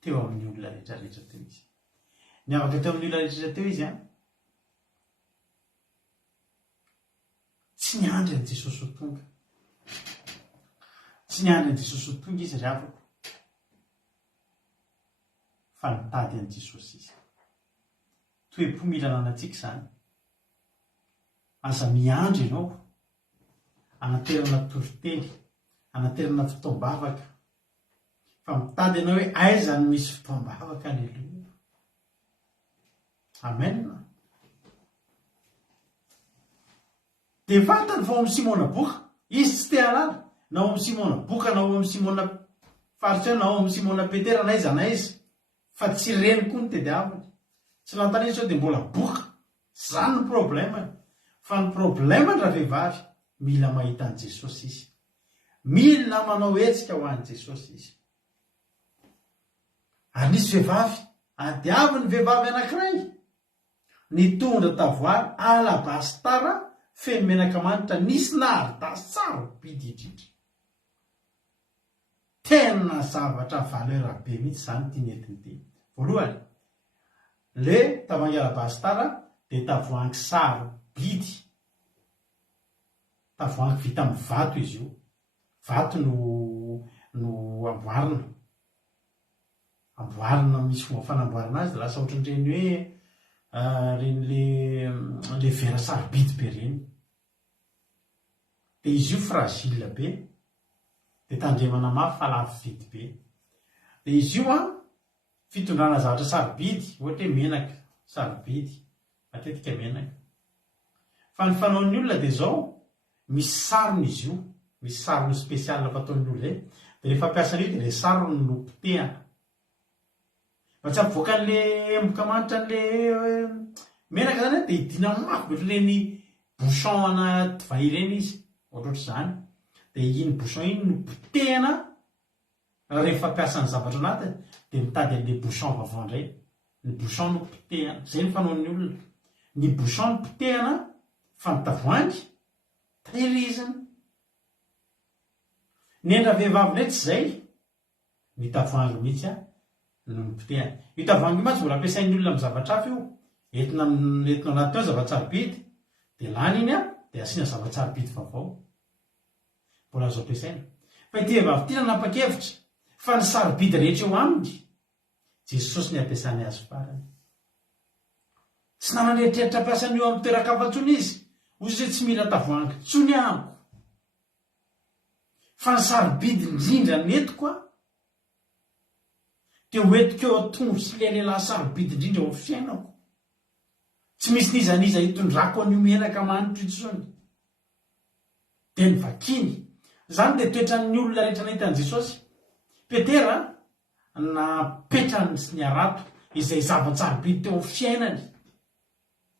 teo amin'ny olona rehetrarehetra teo izy. Niavaka teo amin'ny olona rehetrarehetra teo izy tsy niandry an'i Jesosy ho tonga. Tsy niandry an'i Jesosy ho tonga izy ry havako. Fa nitady an'i Jesosy izy. Toe-po mila anantsika izany. Aza miandry ianao, anaterana toriteny, anaterana fotoam-bavaka. Fa mitady ianao hoe aiza no misy fotoam-bavaka ny aloha. Amen. Dia fantany fa ao amin'ny Simona boka, izy tsy te halala. Na ao amin'ny Simona boka, na ao amin'ny Simona faritra, na ao amin'ny Simona Petera, na aiza na aiza. Fa tsy reny koa ny tediaviny. Tsy lantana izy sao dia mbola boka. Zany ny problème. Fa ny problème raha vehivavy, mila mahita an'i Jesosy izy. Mila manao hetsika ho an'i Jesosy izy. Ary nisy vehivavy, adiavy ny vehivavy anankiray, nitondra tavoara alabastara feno menaka manitra, nisy naridasy tsara bidy indrindra. Tena zavatra valeur be mihitsy zany ity netiny ity. Voalohany, le tavoahangy alabastara dia tavoahangy saro bidy. Tavoahangy vita amin'ny vato izy io. Vato no amboarina. Amboarina misy fomba fanamboarana azy, lasa ohatran'ireny hoe le vera sarobidy be reny. Dia izy io fragile be, dia tandremana mafy fa lafo vidy be. Dia izy io fitondrana zavatra sarobidy, ohatra hoe menaka sarobidy, matetika menaka. Fa ny fanaon'ny olona dia izao, misy sarony izy io, misy sarony spesialina fataon'ny olona dia rehefa ampiasana io dia ilay sarony no potehana. Fa tsy avoaka an'ilay mokamanitra an'ilay menaka zany dia idina mafy be ohatr'ireny bouchon ana divay ireny izy, ohatrohatr'izany. Dia iny bouchon iny no potehana rehefa ampiasa ny zavatra anatiny, dia mitady an'ilay bouchon vaovao indray. Ny bouchon no potehana. Izay ny fanaon'ny olona. Ny bouchon no potehana fa ny tavoahangy tahirizina. Ny endra vehivavy indray tsy izay. Ny tavoahangy mihitsy no potehana. Io tavoahangy io mantsy mbola ampiasain'ny olona amin'ny zavatra hafa io. Entina anaty ao zava-tsarobidy, dia lany iny dia asiana zava-tsarobidy vaovao. Mbola azo ampiasaina. Fa ity vehivavy ity nanapa-kevitra fa ny sarobidy rehetra eo aminy, Jesosy ny ampiasany azy farany. Tsy nanan'eritreritra ampiasany eo amin'ny toeran-kafa intsony izy, hozy hoe tsy mila tavoahangy intsony amiko. Fa ny sarobidy indrindra netiko teo oetiko eo atongo sy le lehilahy sarobidy indrindra ao fiainako. Tsy misy nizaniza hitondrako an'io menaka manitra intsony. Dia nivakiny. Zany dia toetran'ny olona rehetra nahitan'i Jesosy. Petera napetrany sy niarato izay zava-tsarobidy teo amin'ny fiainany.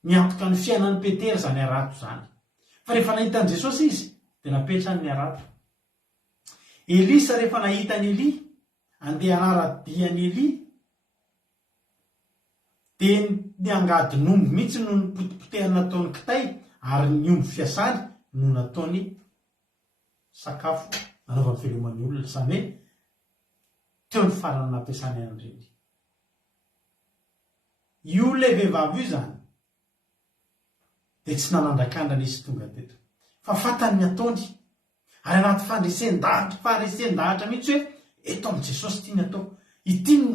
Miantoka ny fiainan'ny Petera zany arato zany. Fa rehefa nahitan'i Jesosy izy dia napetrany niarato. Elisa rehefa nahitany Eli, andeha hanaradiany Eli, dia niangady nombo mihitsy no ny potipotehana nataony kitay, ary ny omby fiasany no nataony sakafo nanaovany feloman'ny olona. Izany hoe teo ny farany nampiasany an'ireny. Io le vehivavy io zany dia tsy nanandrakandana izy tonga teto, fa fantany ny ataony, ary anaty fandresendahatra mihitsy hoe eto amin'i Jesosy tia ny atao. Ity ny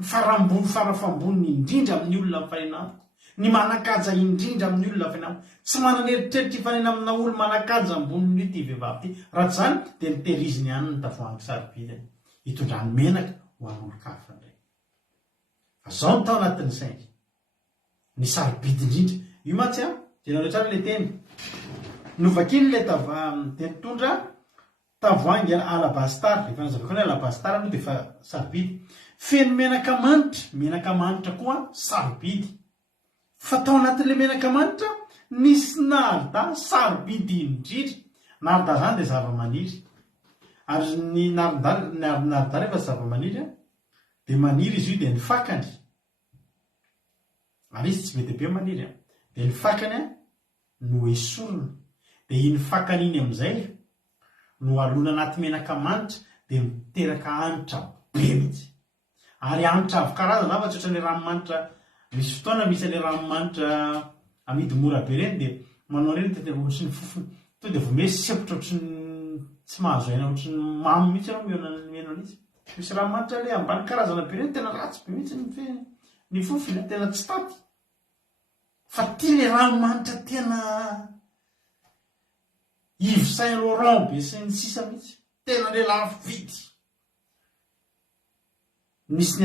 farafambony indrindra amin'ny olona mifanenamiko, ny manakaja indrindra amin'ny olona mifanenamiko. Tsy mananeritreritra hifanena amina olo manakaja amboniny ity vehivavy ity. Raha tsy zany dia nitehiriziny ihany ny tavoahangy sarobidiny hitondrany menaka ho an'olo-kafa indray. Fa zao ny tao anatin'ny sainy ny sarobidy indrindra. Io matsy dia nareo tsara le teny. Novakiny le mitondra tavoahangy alabastara. Efa nazavako ny alabastara no dia efa sarobidy. Feno menaka manitra koa sarobidy. Fa tao anatin'le menaka manitra nisy narda sarobidy indrindra. Narda zany dia zava-maniry. Ary ny narda rehefa zava-maniry dia maniry izy io dia ny fakany. Ary izy tsy be dia be maniry. Dia ny fakany no esorina. Dia iny fakany iny amin'izay no alona anaty menaka manitra dia miteraka hanitra be mihitsy. Ary hanitra avy karazana fa tsy ohatran'ilay ranomanitra. Misy fotoana misy ilay ranomanitra amidy mora be reny dia manao reny ohatry ny fofony. To dia vao sepotra ohatry ny tsy mahazo aina, ohatry ny mamy mihitsy ianao mihaino an'izy. Misy ranomanitra ilay ambany karazana be reny tena ratsy be mihitsy ny fofony, tena tsy taty. Fa tia ilay ranomanitra tena Yves Saint Laurent be sy ny sisa mihitsy, tena ilay lafo vidy. Nisy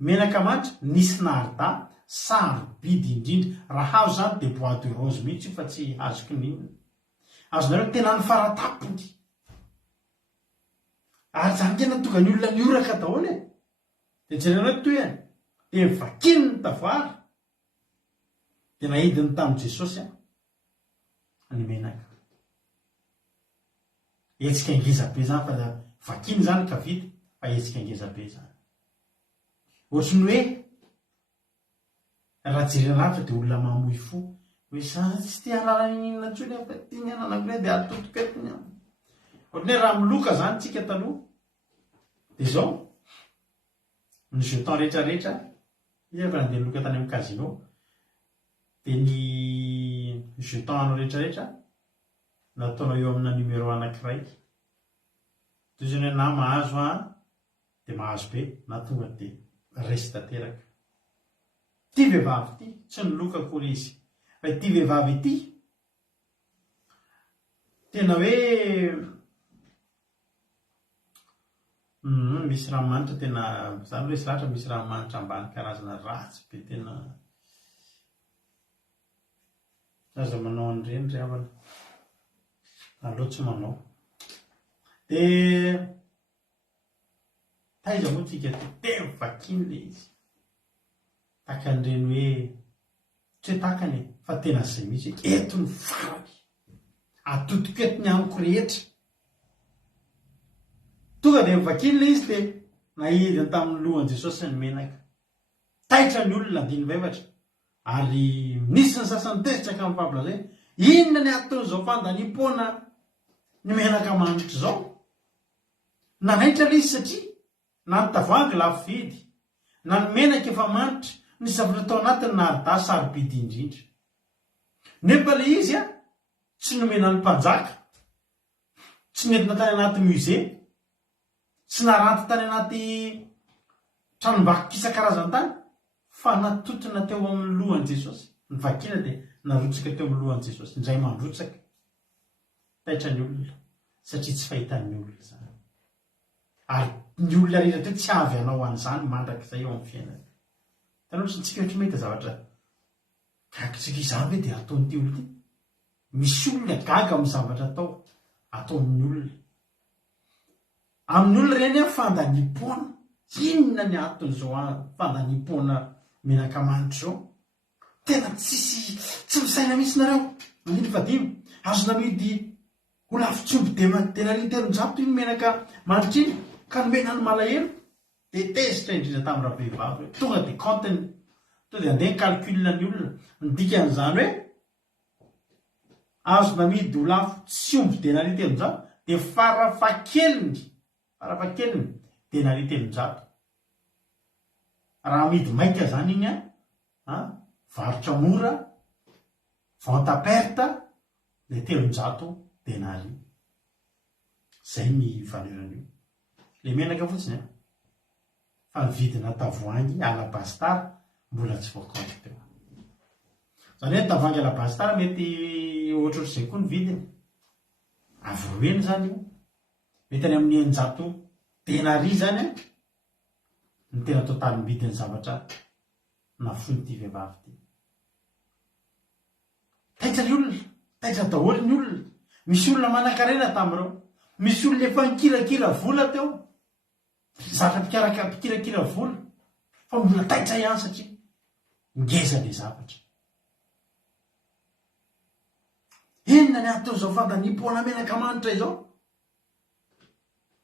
menaka manitra, nisy narda sarobidy indrindra. Raha hazo zany dia bois de rose mihitsy fa tsy azoko ninona. Azonareo tena ny faratapony. Ary zany tena tonga ny olona nioraka daholo e. Dia jerenareo toy ihany. Dia vakiny ny tavoara. Dia nahidiny tamin'i Jesosy ny menaka. Hetsika ngeza be zany fa vakiny zany ka vita, fa hetsika ngeza be zany. Ohatry ny hoe raha jerenareo dia olona mamoy fo. Hoe zany tsy tia hanala inona intsony fa tia ny ananako ilay dia atotoketiny. Ohatry ny hoe raha miloka zany tsika taloha. Dia izao ny jeton rehetrarehetra, izy fa nandeha miloka tany amin'ny casino. Dia ny jeton anao rehetrarehetra nataonao eo amina numéro anankiray. Toy izany hoe na mahazo dia mahazo be, na tonga dia resy tanteraka. Ity vehivavy ity tsy niloka akory izy. Fa ity vehivavy ity tena hoe misy ranomanitra tena zany hoe saratra misy ranomanitra ambany karazana ratsy be tena aza manao an'ireny ry havana. Aleo tsy manao. Dia taiza moa tsika tena vakiny le izy. Taka an'ireny hoe tsy hoe takany fa tena izay mihitsy eto ny farany. Atotoko eto ny aniko rehetra. Tonga dia mivakiny le izy dia nahidiny tamin'ny lohan'i Jesosy ny menaka. Taitra ny olona andiny vevatra. Ary nisy ny sasany tezitra ka mipabla zay. Inona ny ataon'izao fandaniam-poana ny menaka manitra izao? Nanaitra le izy satria na ny tavoahangy lafo vidy, na ny menaka efa manitra, ny zavatra tao anatiny narda sarobidy indrindra. Nefa le izy tsy nomena ny mpanjaka, tsy nentina tany anaty musée, tsy naranty tany anaty tranom-bakoka isan-karazany tany, fa natotona teo amin'ny lohan'i Jesosy. Ny vakina dia narotsaka teo amin'ny lohan'i Jesosy. Indray mandrotsaka. Taitra ny olona satria tsy fahitan'ny olona zany. ary ny olona rehetra tsy avy anao an'izany mandrak'izay eo amin'ny fiainana. Tanao tsika ohatra mahita zavatra gagatsika izany hoe dia ataon'ity olo ity. Misy olona gaga amin'ny zavatra atao ataon'ny olona. Amin'ny olona ireny a fandaniam-poana. Inona ny aton'izao fandaniam-poana menaka manitra zao? Tena tsy misaina mihitsy nareo. Manino vadimo azona mihidy ho lafitsomby tena ry telonjato iny menaka manitra iny ka nomena ny malahelo dia tezitra indrindra tamin'ny ravehivavy tonga dia kantiny to dia andeha calculna ny olona midika an'izany hoe azona mihidy ho lafo tsy omby denari telonjato dia farafakeliny denari telonjato. Raha mihidy maika zany iny varotra mora vente à perte dia telonjato denari. Zay ny valerany le menaka fotsiny fa vidina tavoangy alabastara mbola tsy voakanto teo. Zany hoe tavoangy alabastara mety ohatrohatr'izay koa ny vidiny avoroeny zany io mety any amin'ny 900 denari zany ny tena totaly vidiny zavatra na fon'ity vehivavy ity. Taitra ny olona, taitra daholo ny olona. Misy olona manan-karena tamin'ireo. Misy olona efa nikirakira vola teo. Zavatra mpikirakira vola. Fa mbola taitra ihany satria ngeza le zavatra. Inona ny ataon'izao fandaniam-poana menaka manitra izao?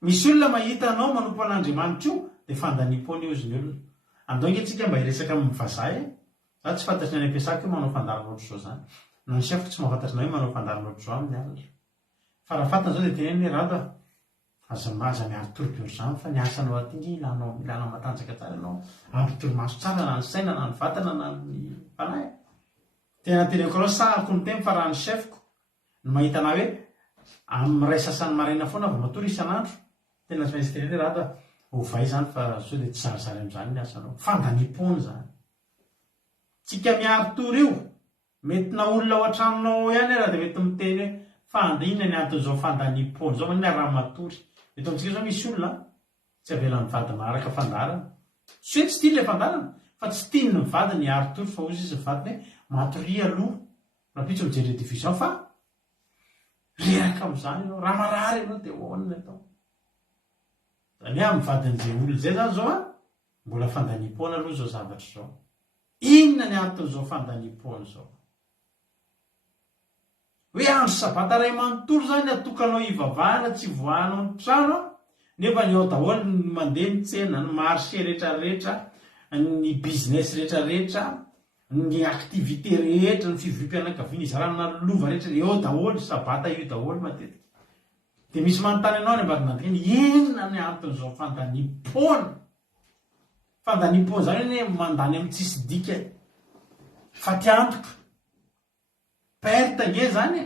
Misy olona mahita anao manompo an'Andriamanitra io dia fandaniam-poana io izy ny olona. Andao antsika mba hiresaka amin'ny vazaha. Za tsy fantatry ny any ampiasako hoe manao fandarina ohatr'izao zany. Na ny sefako tsy mahafantatra hoe manao fandarina ohatr'izao amin'ny alina. Fa raha fantana zao dia teneny rada aza miaro toroby zany fa ny asanao aty ilana matanjaka tsara ianao ampitoromaso tsara na ny saina na ny vatana na ny fanahy. Tena teneko aloha sahako ny teny fa raha ny sefako ny mahita ana hoe amin'ny ray sasany maraina foana vao matory isan'andro tena tsy maintsy teneny rada ovay zany fa sao dia tsy zarazary amin'izany ny asanao. Fandaniam-poana zany. Tsika miaro tory io mety na olona ao an-tranonao ihany raha dia mety miteny hoe inona ny anton'izao fandaniam-poana zao manina raha matory. Eto amintsika zao misy olona tsy avelan'ny vady maharaka fandarana. Tsy hoe tsy tiany ilay fandarana fa tsy tiany ny vady ny aro tory fa ozy izy vadiny hoe matory aloha raha pitsy mijery division fa reraka amin'izany ianao raha marary ianao dia hoanina atao. Zany hoe amin'ny vadin'izay olona zay zany zao mbola fandaniam-poana aloha zao zavatra zao. Inona ny anton'izao fandaniam-poana zao? Hoe andro sabata ray manontolo zany atokanao hivavahana tsy voahanao ny trano nefa ny ao daholo ny mandeha ny tsena ny marché rehetrarehetra ny business rehetrarehetra ny activité rehetra ny fivorim-pianakaviana izarana lova rehetra eo daholo sabata io daholo matetika dia misy manontany anao any ambadinadikany inona ny anton'izao fandaniam-poana? Fandaniam-poana zany hoe mandany amin'ny tsisy dika fa tiantoka perte nge zany.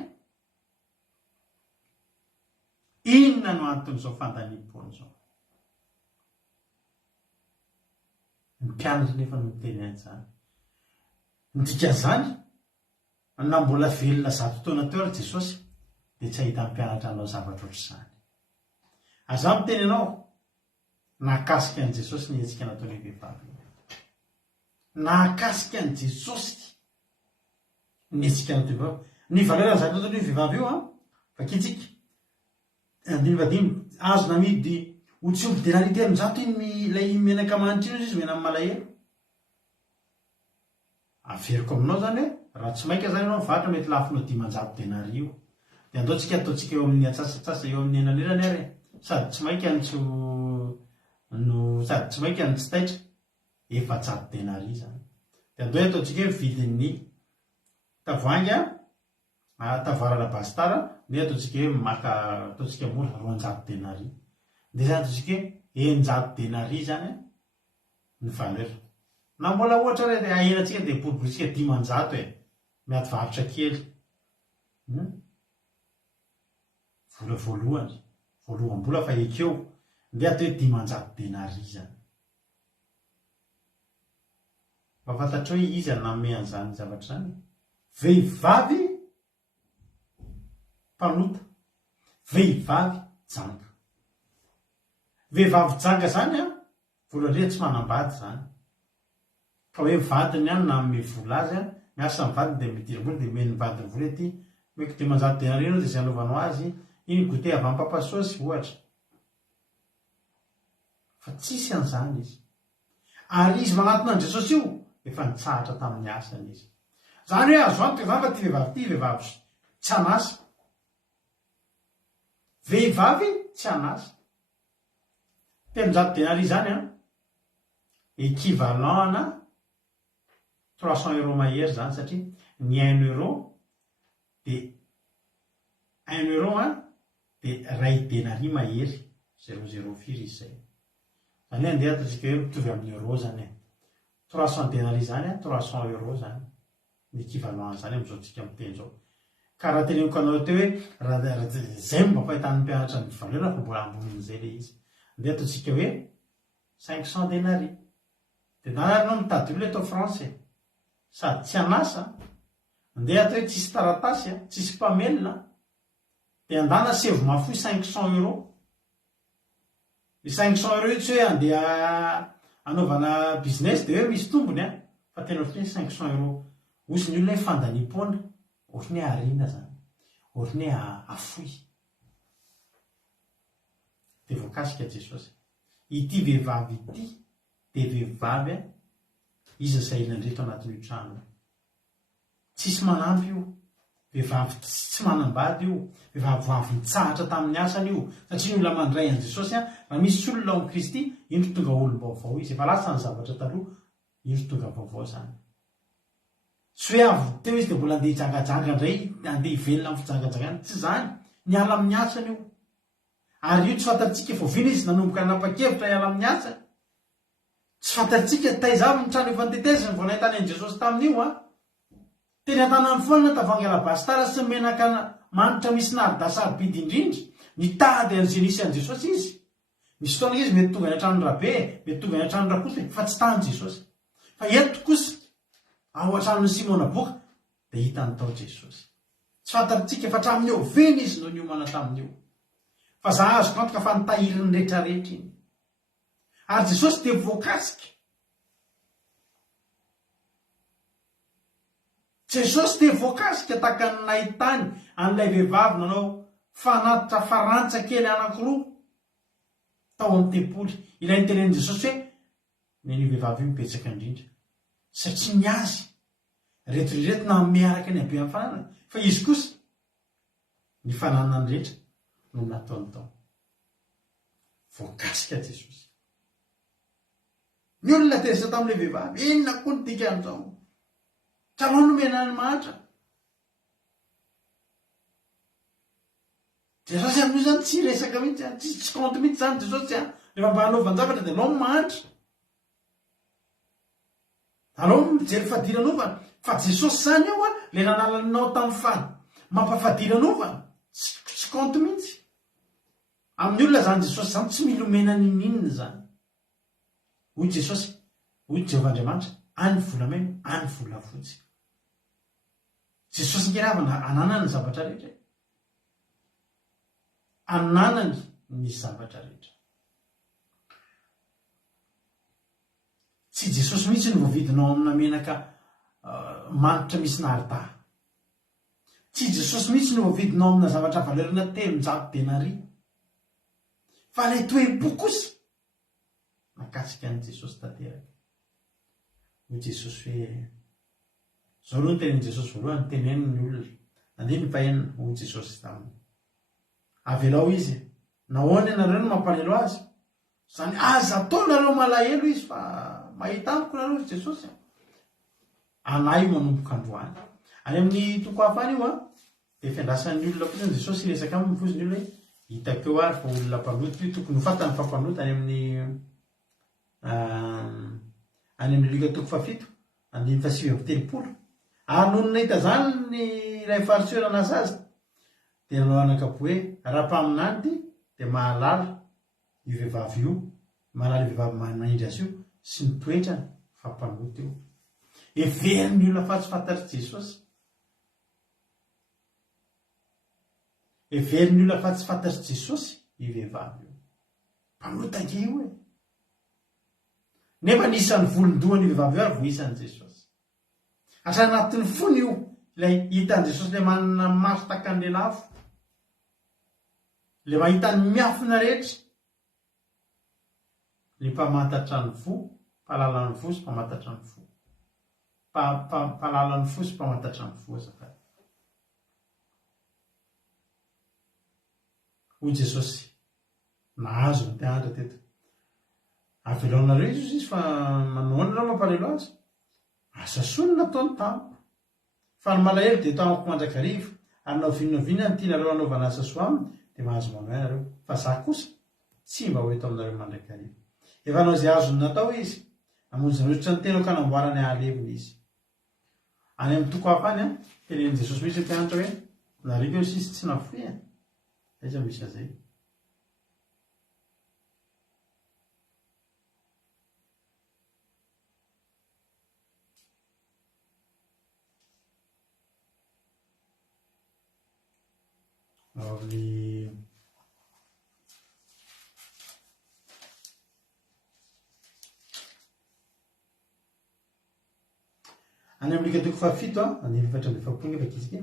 Inona no anton'izao fandaniam-poana zao? Ny mpianatra nefa no miteny an'izany. Midika zany na mbola velona 100 taona teo ary Jesosy dia tsy ahita ny mpianatra anao zavatra ohatr'izany. Aza miteny anao nahakasika an'i Jesosy ny hetsika nataon'ny vehivavy. Nahakasika an'i Jesosy ny hetsika nataon'ny vehivavy. Ny valera zany nataon'ny vehivavy io vakitsika. Andinivadimy azona mihidy ho tsy omby denari telonjato iny ilay menaka manitra iny izy mena amin'ny malahelo. Averiko aminao zany hoe raha tsy maika zany ianao vatra mety lafinao 500 denari io. Dia andaontsika ataontsika eo amin'ny atsasatsasa eo amin'ny enanerany ary sady tsy maika sady tsy maika ny tsy taitra 400 denari zany. Dia andao ataontsika hoe vidin'ny tavoangy tavara alabastara dia ataontsika hoe ataontsika mora 200 denari. Dia zany ataontsika hoe 100 denari zany ny valeur. Na mbola ohatra re dia ahenantsika dia boriborisika 500 miady varotra kely. Vola voaloham-bola fa ekeo dia atao hoe 500 denari zany. Mafantatra hoe izy nanome an'izany zavatra zany. Vehivavy mpanota, vehivavy janga. vehivavy janga zany a voalohany tsy manambady zany fa hoe vadiny any na me vola azy a miasa ny vadiny de midirambola de meny vadiny vola ty meko de manjady tena reno de zay anaovanao azy iny gote avy amin'ny papasosy ohatra fa tsisy an'izany izy ary izy magnatona an' Jesosy io efa nitsahatra tamin'ny asany izy zany hoe azo antoka zany fa ty vehivavy tsy anasa vehivavy tsy anasa telonjato denari zany a équivalent na 300 € mahery zany satria ny 1 € de 1 € a de ray denari mahery 0,04 izy zay zany hoe andeha ataontsika hoe mitovy amin'ny euro zany 300 denari zany a 300 € zany ny équivalent zany am'izao tsika miteny zao ka raha teneniko anao teo hoe raha zay mba fahitan'ny mpianatra ny valeur fa mbola ambonin'izay le izy andeha ataontsika hoe 500 denari de nanarynao mitady olona atao français sady tsy anasa andeha atao hoe tsisy taratasy a tsisy mpamelona de andana sevo mafoy 500 €. Ny 500 € io tsy hoe andeha anaovana business de hoe misy tombony a fa tena ohatry hoe 500 € ozy ny olona hoe fandaniam-poana ohatry ny hoe arina zany ohatry ny hoe afoy de voakasika Jesosy ity vehivavy ity de vehivavy a izy zay nandreto anatin'io trano tsisy manampy io vehivavy tsy manambady io vehivavy avy nitsahatra tamin'ny asany io satria ny olona mandray an' Jesosy a raha misy olona ao Kristy indro tonga olom-baovao izy efa lasa ny zavatra taloha indro tonga vaovao zany tsy hoe avy teo izy de mbola andeha hijangajanga indray andeha hivelona amin'ny fijangajangana tsy zany niala amin'ny asany io ary io tsy fantatsika efa oviana izy nanomboka nanapa-kevitra hiala amin'ny asa tsy fantatsika taizavy ny trano efa niteteziny vao nahitany an' Jesosy tamin'io a teny an-tanany foana tavangy alabastara sy menaka manitra misy naridasaribidy indrindra nitady an'izay nisy an' Jesosy izy misy fotoana izy mety tonga ny an-trano rabe mety tonga ny an-trano rakoty fa tsy tany Jesosy fa eto kosa ao an-tranon'ny Simona boka de hitany tao Jesosy tsy fantatsika fa hatramin'ny eo veny izy no niomana tamin'io fa za azo kantoka fa nitahiriny rehetrarehetra iny ary Jesosy de voakasika Jesosy de voakasika tahaka ny nahitany an'ilay vehivavy nanao fanatitra farantsa kely anankiroa tao amin'ny tempoly ilay nitenen'i Jesosy hoe neny vehivavy io mipetsaka indrindra satria ny azy rehetrarehetra na miaraka ny habe amin'ny fananana fa izy kosa ny fananany rehetra no nataony tao voakasika Jesosy ny olona teresa tamin'ilay vehivavy inona koa ny dikan'izao tranao no menany mahatra Jesosy amin'io zany tsy resaka mihitsy tsy compte mihitsy zany Jesosy a rehefa mba hanaovan-javatra de anao mahatra anao mijery fadiran'ovana fa Jesosy zany eo a le nanalanao tamin'ny fady mampafadiran'ovana tsy compte mihitsy amin'ny olona zany Jesosy zany tsy milomena ninninna zany hoy Jesosy hoy Jehovahandriamanitra any volamena any volafotsy Jesosy ngeravana ananany ny zavatra rehetra ananany ny zavatra rehetra tsy Jesosy mihitsy no voavidinao amina menaka manitra misy narida tsy Jesosy mihitsy no voavidinao amina zavatra valerina telonjato denari fa lay toe-po kosa makasika an' Jesosy tanteraka hoy Jesosy hoe zao aloha ny tenen'i Jesosy voalohany teneny ny olona andeha nipahenina hoy Jesosy taminy avelao izy nahoana ianareo no mampalelo azy zany aza ataonareo malahelo izy fa mahita amiko nareo Jesosy anay manomboka androany any amin'ny toko hafany io a de fiandrasan'ny olona fotsiny Jesosy resaka aminy foziny olona hoe hitakeo ary fa olona mpanoty io tokony ho fatany fampanota any amin'ny Luka toko 7 andiny 7:30 ary noho nahita zany ny ray fariseura nasazy de nanao anakapo hoe raha-paminany ty de mahalala io vehivavy io mahalala vehivavy manindry azy io sy ny toetrany fampanoty io everiny olona fa tsy fantatry Jesosy everiny olona fa tsy fantatry Jesosy io vehivavy io mpamotaka io e nefa nisan'ny volondohany vehivavy io ary vo isan'i Jesosy asa anatin'ny fony io ilay hitan'i Jesosy le manana maso taka an'le lafo le mahitany miafina rehetra le mpamantatra ny fo mpahalala ny fo sy mpamantatra ny fo mpahalala ny fo sy mpamantatra ny fo azafady hoy Jesosy nahazo ny teandra teto avelaonareo izy fa manoana rao mampalelo azy asa sony nataony tampo fa ny malahelo dia tamiko mandrakarivo ary naovinavina ny tianareo anaovana asa soa aminy dia mahazo manoa nareo fa za kosa tsy mba ho eto aminareo mandrakarivo efa nao izay azony natao izy namonjy ny tena ka namboarany ahaleviny izy any amin'ny toko hafany tenen'i Jesosy misy teantra hoe nareo eo sisy tsy nafoy zay za misy azay any amin'ny lika toko fahafito any efatra amby efapolo efa kizika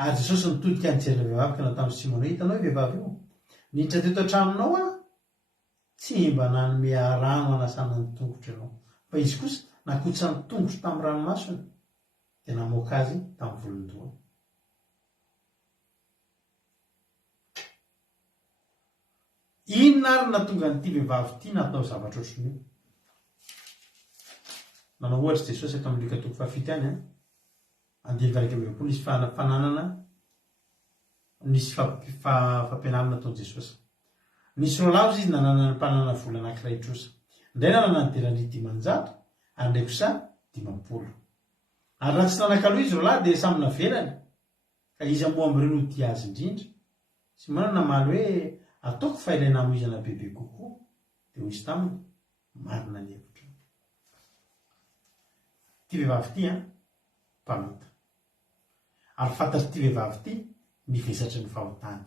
ary Jesosy nitodika nijery vehivavy ka natamin'ny Simona hoe hitanao vehivavy io niditra teto an-tranonao tsy mba nanome rano anasana ny tongotra ianao fa izy kosa nakotra ny tongotro tamin'ny ranomasony dia namoaka azy tamin'ny volondohany inona ary natonga nyity vehivavy ity natao zavatra otriny io nanao ohatra Jesosy eto amin'ny lika toko fahafito any andiny varika ambinipolo nisy fananana nisy fampianarana ataon'i Jesosy nisy rolavo izy nanana ny mpanana vola anankiray trosa indray nanana ny delany dimanjato ary indray kosa 50 ary raha tsy nanakaloha izy rolahy dia samy navelany ka izy amboa amin'ireo no dia azy indrindra sy manana namaly hoe ataoko fa ilaina hamoizana bebe kokoa dia ho izy taminy marina ny hevitra ty vehivavy ty mpamita ary fantatry ty vehivavy ty mivesatry ny fahotany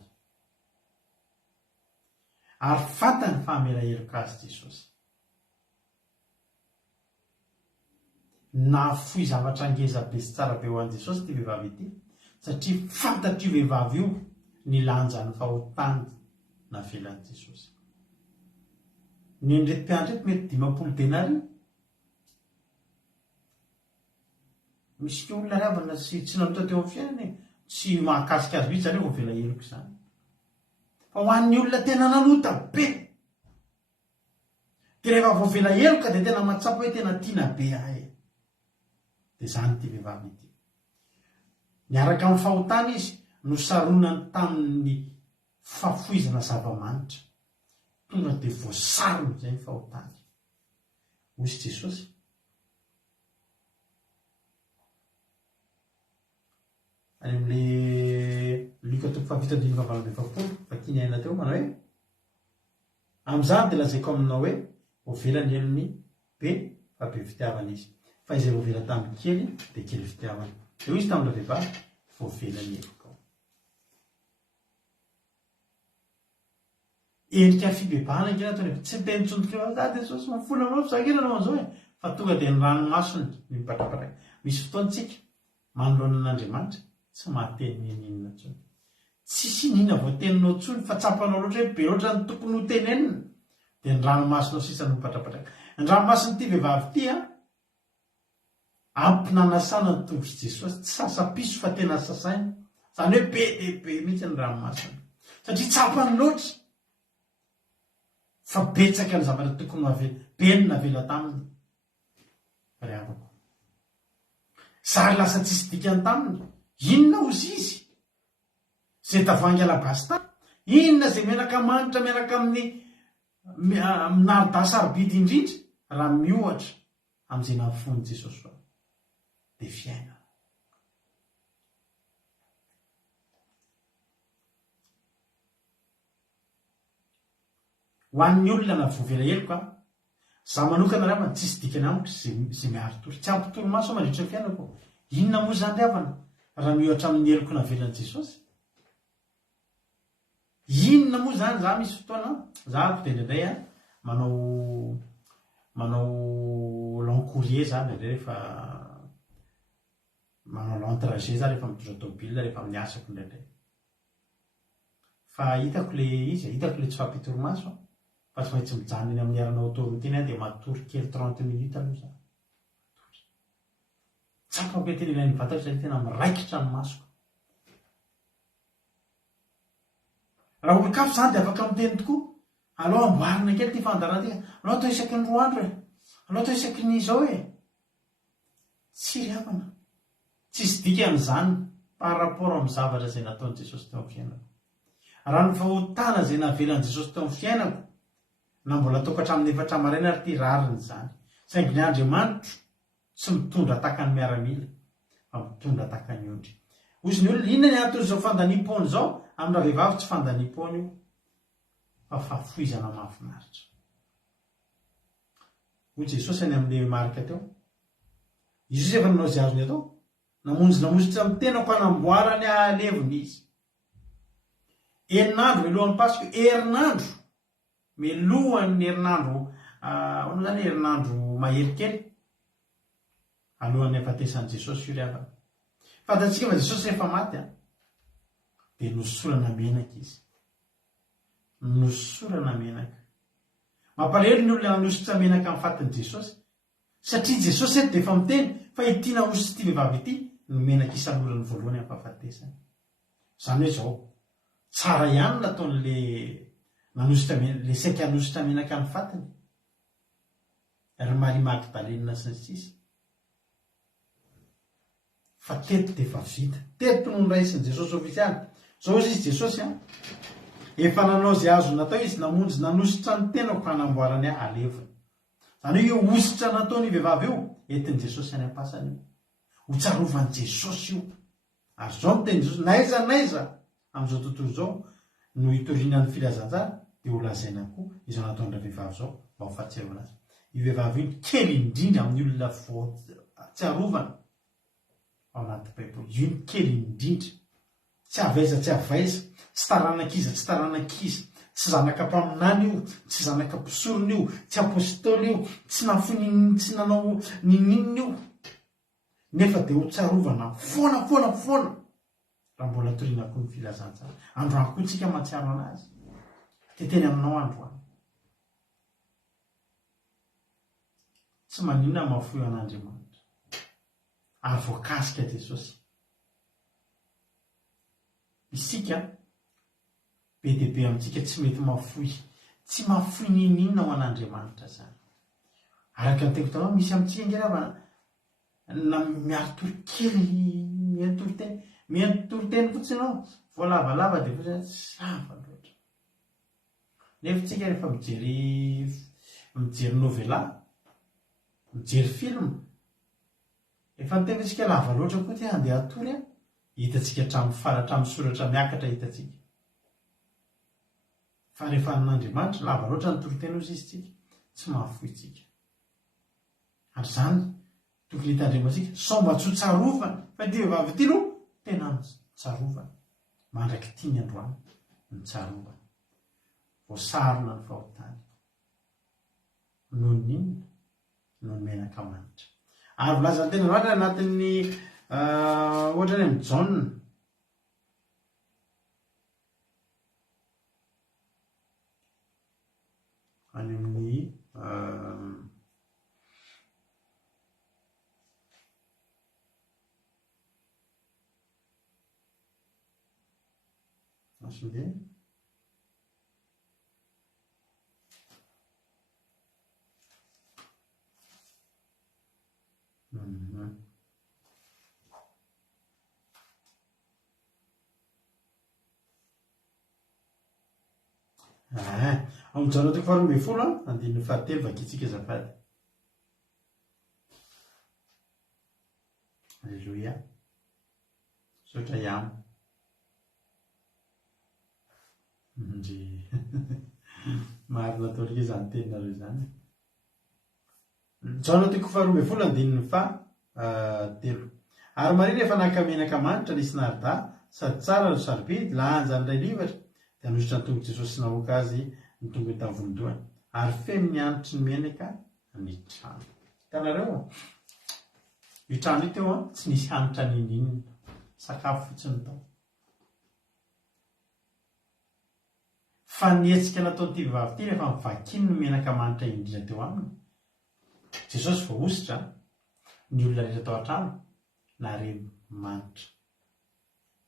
ary fantany fa hamelaheloka azy Jesosy nafoy zavatra angeza be sy tsara be ho an'i Jesosy ty vehivavy ity satria fantatry io vehivavy io ny lanjan'ny fahotany navelan'i Jesosy ny ndreto mpiandreto mety 50 denary misy olona ravana tsy nanota teo amin'ny fiainany tsy mahakasika azy mihitsy zareo vao vela heloko izany fa ho an'ny olona tena nanota be dia rehefa vao vela heloka dia tena matsapa hoe tena tiana be ahy dia izany ty vehivavy ity niaraka amin'ny fahotany izy no saronany tamin'ny fafoizana zava-manitra tonga dia voasarony izay ny fahotany hoy Jesosy any amin'le lika toko fahafito andiny fahavalon'ny efapolo fakiny aina teo manao hoe amin'izany dia lazaiko aminao hoe voavela ny elony be fa be fitiavana izy fa izay voavela tamin'ny kely dia kely fitiavana dia izy tamin'ilay vehivavy voavela ny eloka endrika fibebahana nkena ataony tsy mitenitsondrika Jesosy mafola anao zakena anao an'izao fa tonga dia ny ranomasony ny mipatrapatraka misy fotoantsika manoloana an'Andriamanitra tsy mahateny ninina ntsony tsisy nina voateninao ntsony fa tsapanao loatra hoe be loatra ny tokony ho tenenina dia ny ranomasonao sisa no mipatrapatraka ny ranomasony ity vehivavy ity ampinanasana ny tongotr'i Jesosy tsy sasapiso fa tena sasaina izany hoe be dia be mihitsy ny ranomasony satria tsapany loatra fa betsaka ny zavatra tokony be ny navela taminy ry avako sary lasa tsisy dikany taminy inona ozy izy zay tavoangy alabasy tany inona zay menaka manitra miaraka amin'ny minaridasarbidy indrindra raha miohatra amin'izay nafony Jesosy fa dia fiaina ho an'ny olona na voavela heloka za manokana ravana tsisy dikany amiko zay miaro tory tsy ampitory maso mandritra ny fiainako inona moa zany ravana raha miohatra amin'ny heloko navelan'i Jesosy inona moa zany za misy fotoana za kotendraindray a manao long courrier za ndraindray rehefa manao long trajet za rehefa mitondra tômôbily rehefa amin'ny asako ndraindray fa hitako le tsy fampitoromaso fa tsy maintsy mijanona eny amin'ny arana autoroute iny dia matory kely 30 minutes aloha za tsapako hoe tena ilain'ny vatako satria tena miraikitra ny masoko. Raha olon-kafa zany dia afaka miteny tokoa alao amboarina kely ty fandarantika alao atao isaky ny 2 andro alao atao isaky ny izao tsy riavana tsisy dika amin'izany par rapport amin'ny zavatra izay nataon'i Jesosy teo amin'ny fiainako. Raha ny fahotana izay navelan'i Jesosy teo amin'ny fiainako na mbola tokatramin'ny efatra maraina ary ty rariny izany saingy ny Andriamanitro tsy mitondra taka ny miaramila fa mitondra taka ny ondry. Hozy ny olona inona ny antony izao fandaniam-pony izao amin'ny raha vehivavy tsy fandaniam-pony io fa fahafoizana mahafinaritra. Hoy Jesosy any amin'ny marika teo Jesosy efa nanao izay azony atao namonjy amin'ny tenako hanamboarany aleviny izy. Herinandro melohan'ny Pasika herinandro melohan'ny herinandro ono zany herinandro mahery kely alohan'ny afatesan'i Jesosy io rehefa fantatsika fa Jesosy rehefa maty dia nosorana menaka izy nosorana menaka mampalahelo ny olona nanositra menaka amin'ny fatin'i Jesosy satria Jesosy eto dia efa miteny fa ity nanositra ity vehivavy ity no menaka isalorany voalohany amin'ny fahafatesany. Izany hoe izao tsara ihany nataon'le nanositra le saika hanositra menaka amin'ny fatiny ry Maria Magdalena sy ny sisa fa teto dia efa vita teto no niraisin'i Jesosy ofisialy. Zao izy Jesosy efa nanao izay azo natao izy namonjy nanositra ny tenako hanamboarany aleviny. Zany hoe ositra nataony vehivavy io entin'i Jesosy any am-pasany io ho tsarovan'i Jesosy io ary zao no teny Jesosy naiza amin'izao tontolo izao no hitorianany filazantsara dia ho lazaina koa izao nataon'ireo vehivavy zao mba ho fahatsiarana azy. Io vehivavy io kely indrindra amin'ny olona tsiarovana ao anaty Baiboly. Io kely indrindra tsy avaiza tsy taranankiza tsy zanaka mpaminany io tsy zanaka mpisorona io tsy apôstôly io tsy nanao ninina io nefa dia ho tsarovana foana raha mbola toriana koa ny filazantsara. Androany koa tsika mahatsiaro anazy teteny aminao androany tsy maninona mahafoy an'Andriamanitra ary voakasika Jesosy. Isika be dia be amintsika tsy mety tsy mahafoy ninina ho an'Andriamanitra zany. Araka ny teko tanao misy amintsika ngeravana na miaro teny fotsiny ao voalavalava dia fotsiny tsy lava loatra. Nefa tsika rehefa mijery novela mijery film efa niteny tsika lava loatra koa ty andeha atory hitatsika hatramin'ny soratra miakatra hitatsika fa rehefa n'Andriamanitra lava loatra ny toroteny ozy izy tsika tsy mahafoy tsika ary zany tokony hitandrematsika sao mba tsy ho tsarovana fa ty vehivavy ty no tena tsarovana mandraky tiany androany ny tsarovana voasarona ny fahotany noho ninona noho ny menaka manitra. Ary volazany tena loatra anatin'ny ohatra ny amin'ny Jaune any amin'ny asonde amin'ny Jaune toko 12 andininy 7 vakitsika azafady. Alleluia. Sotra ihany marina torika izany teninareo zany. Jaune toko 12 andininy 3. Ary Maria rehefa naka menaka manitra nisy narda sady tsara no sarobidy lahanja n'ilay livatra dia anositra ny tongo Jesosy sy nahoaka azy ny tonga tavondoany ary feno ny anitry ny menaka ny trano. Hitanareo io trano io teo tsy nisy hanitra ninina, sakafo fotsiny tao. Fa nietsika nataon'ity vehivavy ity rehefa mivakiny ny menaka manitra indrindra teo aminy, Jesosy vao ositra, ny olona rehetra tao an-trano nare manitra.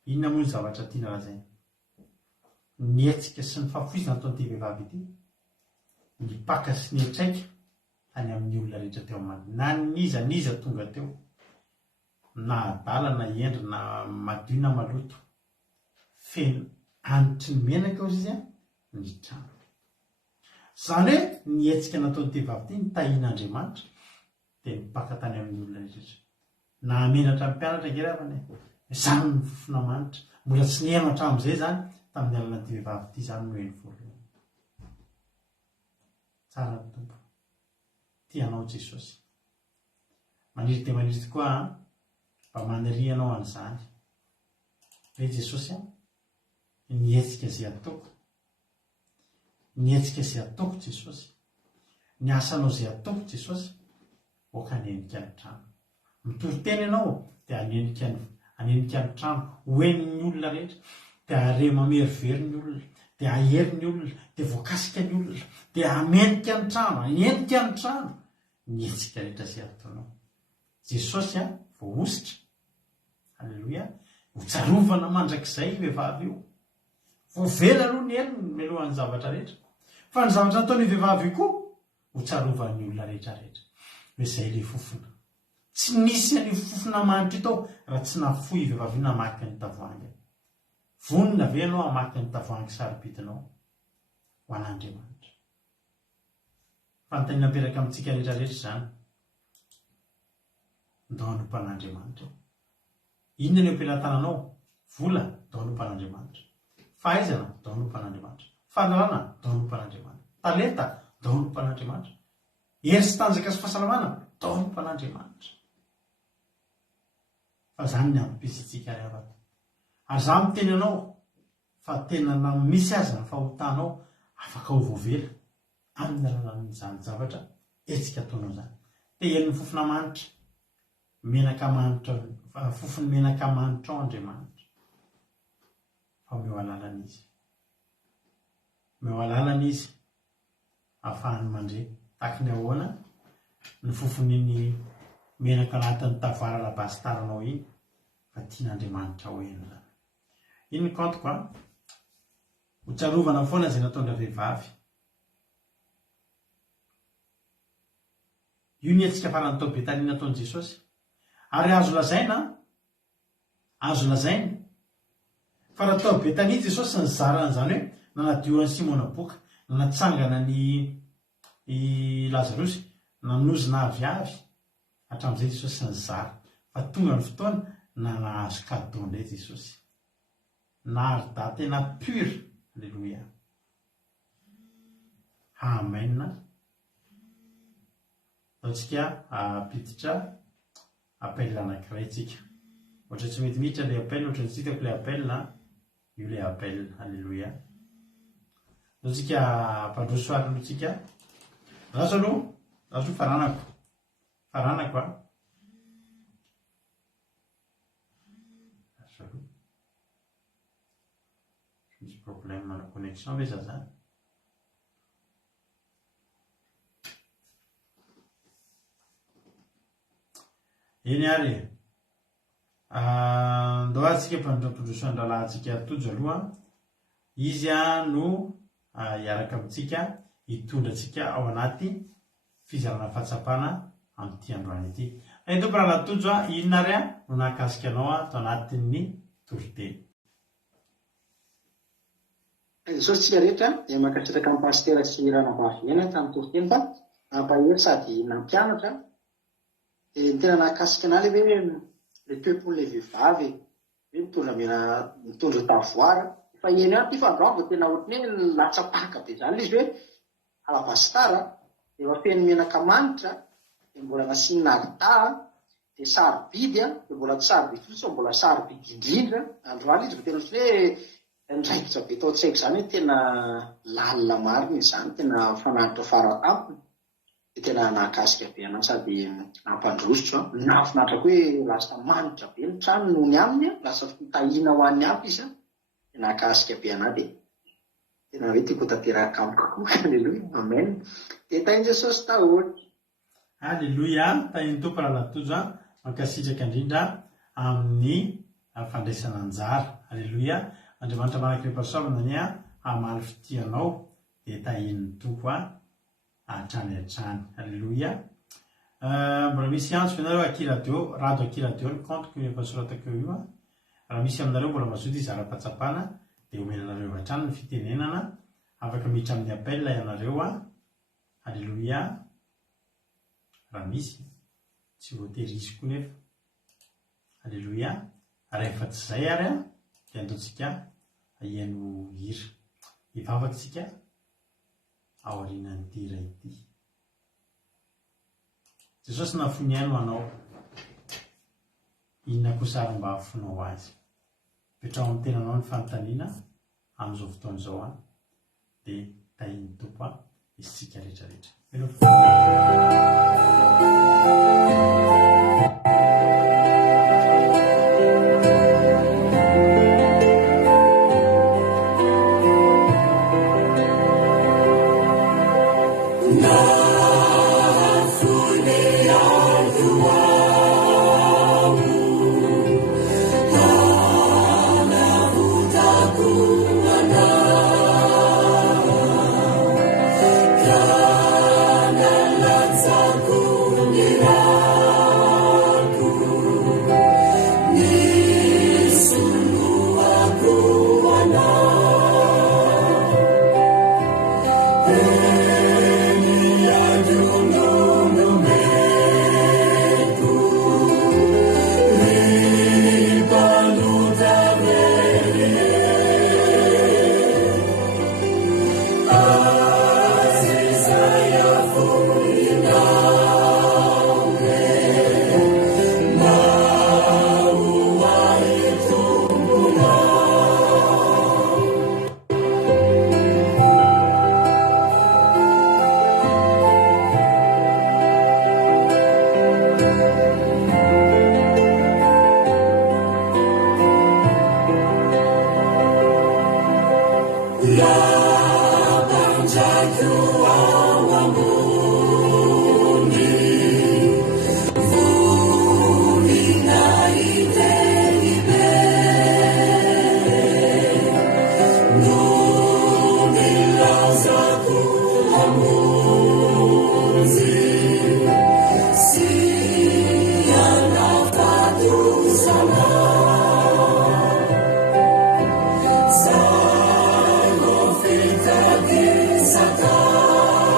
Inona moa ny zavatra tiana lazaina? Nietsika sy ny fahafoizina nataon'ity vehivavy ity, ny paka sy ny etraika tany amin'ny olona rehetra teo aminy, na niza tonga teo, na adala na endry na madio na maloto, feno anitry ny menaka izy ny trano. Zany hoe nietsika nataon'ity vehivavy ity nitahian'Andriamanitra dia mipaka tany amin'ny olona rehetra. Na amenatra amin'ny mpianatra angerafany izany ny fofona manitra, mbola tsy niheno hatramin'izay zany tamin'ny alan'ity vehivavy ity zany no eny voalohany. Tsara ny tompo, tianao Jesosy. Maniry dia maniry tokoa mba maniry ianao an'izany. Hoe Jesosy nietsika izay ataoko, nietsika izay ataoko Jesosy, ny asanao izay ataoko Jesosy, oka hanenika ny trano. Mitory tena ianao dia hanenika ny trano, hoen'ny olona rehetra, dia hare mamerivery ny olona, dia hahery ny olona, dia voakasika ny olona, dia hamenika ny trano, hanenika ny trano, nietsika rehetra izay ataonao. Jesosy vao ositra, halleloia, hotsarovana mandrakizay vehivavy io. Voavela aloha ny elony melohan'ny zavatra rehetra. Fa ny zavatra nataon'ny vehivavy io koa, hotsarovany olona rehetrarehetra. Hoe izay ilay fofona. Tsy nisy any fofona manitra tao raha tsy nafoy vehivavy io namaky ny tavoahangy. Vonona ve ianao hamaky ny tavoahangy sarobidinao ho an'Andriamanitra. Fanontaniana mipetraka amintsika rehetrarehetra izany. Ndao hanompo an'Andriamanitra. Inona ny ampelantananao? Vola, ndao hanompo an'Andriamanitra. Fahaizana, ndao hanompo an'Andriamanitra. Fahalalana, ndao hanompo an'Andriamanitra. Talenta, ndao hanompo an'Andriamanitra. Hery sy tanjaka sy fahasalamana, ndao hanompo an'Andriamanitra. Fa zany ny ampisintsika rehefa. Ary za miteny anao fa tena na misy azy ny fahotanao afaka ho voavela amin'ny alalan'izany zavatra etsika ataonao zany. Dia eny ny fofona manitra, menaka manitra, fofony menaka manitra ao Andriamanitra. Fa meo alalana izy. Meo alalana izy ahafahany mandre. Tahaka ny ahoana ny fofony ny menaka anatin'ny tavara labastaranao iny fa tian'Andriamanitra ho eny zany. Iny ny kantoko hotsarovana foana izay nataon'ilay vehivavy. Io nietsika farany tao Betania nataon'i Jesosy. Ary azo lazaina fa raha tao Betania Jesosy ny zarana zany hoe nanadiorany Simona boka, nanatsangana ny Lazarosy, nanozina aviavy. Hatramin'izay Jesosy ny zara. Fa tonga ny fotoana na nahazo kadô indray Jesosy. Narida tena pure. Alleluia. Amen. Ataontsika apiditra appel anankiray tsika. Ohatra tsy mety miditra ilay appel, ohatra ny tsitako ilay appel na io ilay appel. Alleluia. Ataontsika ampandroso ary alohantsika. Zaso aloha faranako misy problème na connexion ve zazany? Eny ary ndao atsika mpandroso andralantsika tojo aloha, izy no hiaraka amintsika hitondratsika ao anaty fizarana fahatsapana amin'ity androany ity. Tompo raha latojo inona ary no nahakasika anao tao anatin'ny toriteny. Jesosy tsika rehetra dia mankasitraka amin'ny pastera sy ranavavy ena tamin'ny toriteny fa nampahery sady nampianatra. Dia ny tena nahakasika anahy hoe le peuple vehivavy mitondra tavoara. Fa eny ihany ty fandroany vao tena ohatrany hoe latsapaka be zany izy hoe alabastara, dia feno menaka manitra, dia mbola nasiany narita, dia sarobidy, dia mbola tsy sarobidy fotsiny fa mbola sarobidy indrindra. Androany izy vao tena ohatrany hoe ndraikitra be taotsaiky zany hoe tena lalina marina izany, tena fanaritra faratampony, de tena nahakasika be anao sady nampandrosotra nafinaritra koa hoe lasa manitra be ny trano noho ny aminy lasa fitahina ho an'ny ampy izy de nahakasika be anao de tena hoe tiako tanteraka amiko koa. Aleloia, amen. De tainy Jesosy daholo. Aleloia, tainy tompo rahalatojo mankasitraka indrindra amin'ny fandraisana anjara. Aleloia, Andriamanitra manakirepasomina ny amaly fitianao de tahin'ny tompo hatrany hatrany. Aleloia. Mbola misy antso ianareo akiradio, radio akiradio ny compte efa soratako eo io. Raha misy aminareo mbola mazoto izy ara-patsapana de omenanareo hatrany ny fitenenana, afaka miditra amin'ny appel ianareo Aleloia. Raha misy tsy voaterisy koa nefa. Aleloia. Rehefa tsy zay ary de andaontsika hiaino hira hivavatsika ao aorianan'ny tira ity. Jesosy nafony aino anao, inona kosa ary mba hafonao azy. Petrao amin'ny tenanao ny fanontaniana amin'izao fotoana izao de tahin'ny tompo isitsika rehetrarehetra. Satan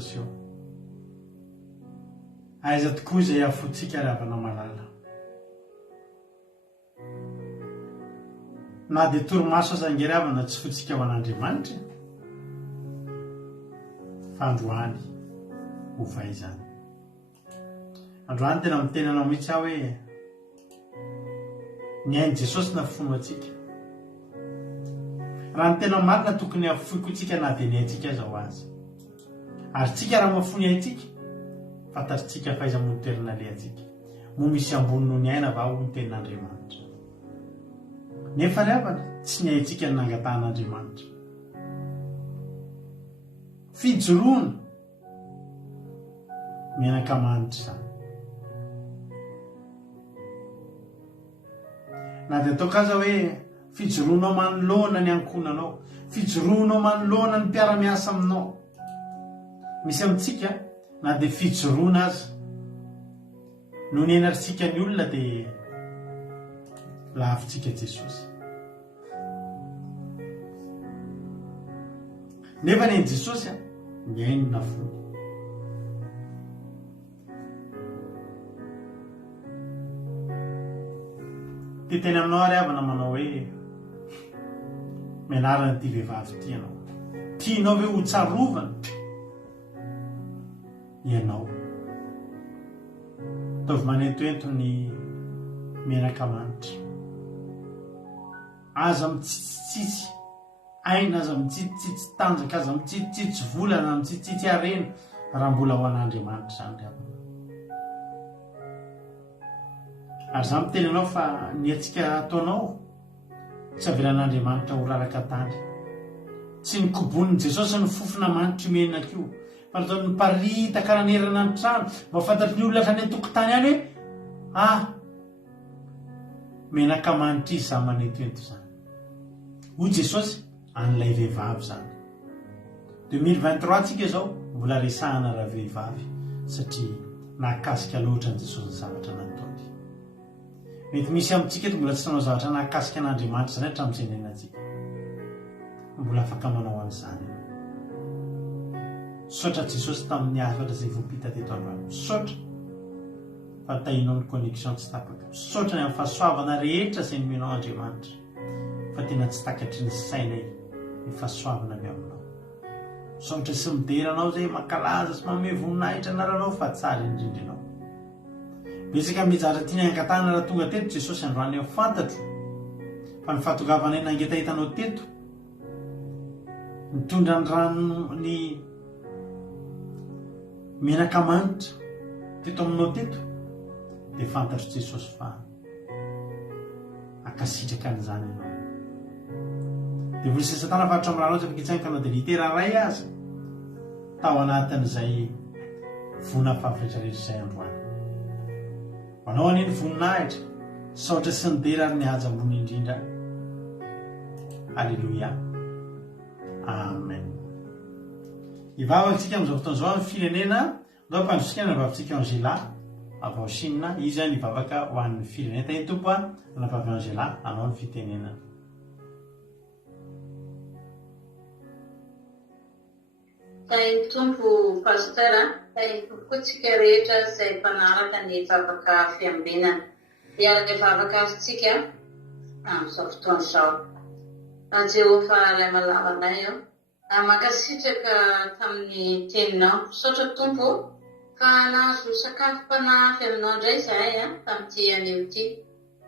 jesosy io aiza tokoa izay afotsika ravana malala na dia toromaso azangeravana tsy fotsika ho an'Andriamanitra fa androany ho fahaizana. Androany tena mitenanao mihitsy aho hoe ny hainy Jesosy na fono atsika. Raha ny tena marina tokony afoiko tsika na dia ny haitsika aza ho azy. Ary tsika raha mafony haitsika fantatritsika faiza motoerina le atsika. Mo misy ambony noho ny aina va ho ny tenin'Andriamanitra. Nefa ravana tsy ny haitsika ny nangatahan'Andriamanitra. Fijoroana mianakamanitra zany. Na dia ataoko aza hoe fijoroanao manoloana ny ankonanao, fijoroanao manoloana ny mpiara-miasa aminao. Misy amintsika na dia fijoroana aza no ny enaritsika ny olona dia lavintsika Jesosy. Nefa ny Jesosy ny hainina fony. Ty teny aminao ary avana manao hoe mianarana ty vehivavy ty ianao. Tianao hoe ho tsarovana ianao. Taovy manentoento ny mianakamanitra. Aza mitsitsitsitsy aina, aza mitsitsitsitsy tanjaka, aza mitsitsitsitsy volana, mitsitsitsitsy arena raha mbola ho an'Andriamanitra zany ravana. Ary za miteny anao fa ny atsika ataonao tsy avelan'Andriamanitra ho raraka tany. Tsy ny kobonin'i Jesosy ny fofona manitra menaka io, fa nataony miparita karanerana ny trano mba fantatry ny olona hatrany an-tokotany any hoe menaka manitra izy za manentoento zany. Hoy Jesosy an'ilay vehivavy zany. 2023 tsika zao mbola resahana raha vehivavy satria nakasika loatra ny Jesosy ny zavatra nataony. Mety misy amintsika eto mbola tsy nanao zavatra nakasika an'Andriamanitra zany hatramin'izay niainantsika. Mbola afaka manao an'izany. Saotra Jesosy tamin'ny afatra izay voapita teto androany. Saotra fa tahinao ny connexion tsy tapaka. Saotra ny amin'ny fahasoavana rehetra izay nomenao Andriamanitra. Fa tena tsy takatry ny sainay ny fahasoavana avy aminao. Saotra sy mideranao izay mankalaza sy manome voninahitra anaranao fa tsara indrindra ianao. Betsaka mizatra tiany angatahana raha tonga teto Jesosy androany aho fantatro fa ny fahatongavanay nangeta hitanao teto mitondra ny rano ny menakamanitra teto aminao teto dia fantatro Jesosy fa akasitraka an'izany ianao. Dia volisy Satana faritra amin'ny ranao afaka kanao dia litera ray aza tao anatin'izay vona fahafatretrarehetra izay androany. Manao an'iny voninahitra saotra sy ny dera ary ny haja ambony indrindra. Alleluia. Amen. Ivavatsika amin'izao fotoana izao amin'ny firenena ndao mpandrosikana navavatsika Angela avao Chine. Izy zany ivavaka ho an'ny firenena. Tany tompo anavavy Angela anao ny fitenenana. Tany tompo pastora, tany tompo tsika rehetra izay mpanaraka ny vavaka fiambinana. Hiaraka vavaka azy amin'izao fotoana izao. Jehova ilay malavanay eo. Mankasitraka tamin'ny teninao. Saotra tompo fa nahazo sakafom-panahy aminao indray izahay tamin'ity an'ity.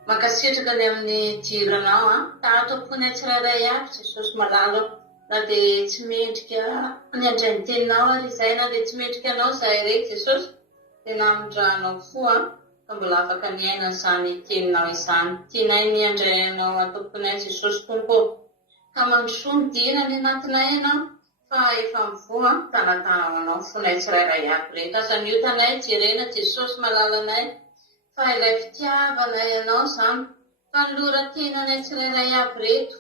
Mankasitraka ny amin'ny jiranao tahato ampony tsirairay avy Jesosy malalo. Na dia tsy mendrika ny andray ny teninao ary izay, na dia tsy mendrika anao izahay reky Jesosy, dia namindranao foa fa mbola afaka miaina izany teninao izany. Tianay ny andray anao atomponay Jesosy tompo. Ka mandrosoa ny dina ny anatinay ianao fa efa mivoa tanatananao fonay tsirairay avy rehetra. Aza mio tanay jerena Jesosy malalanay fa ilay fitiavanay ianao izany fa ny loratenanay tsirairay avy reto.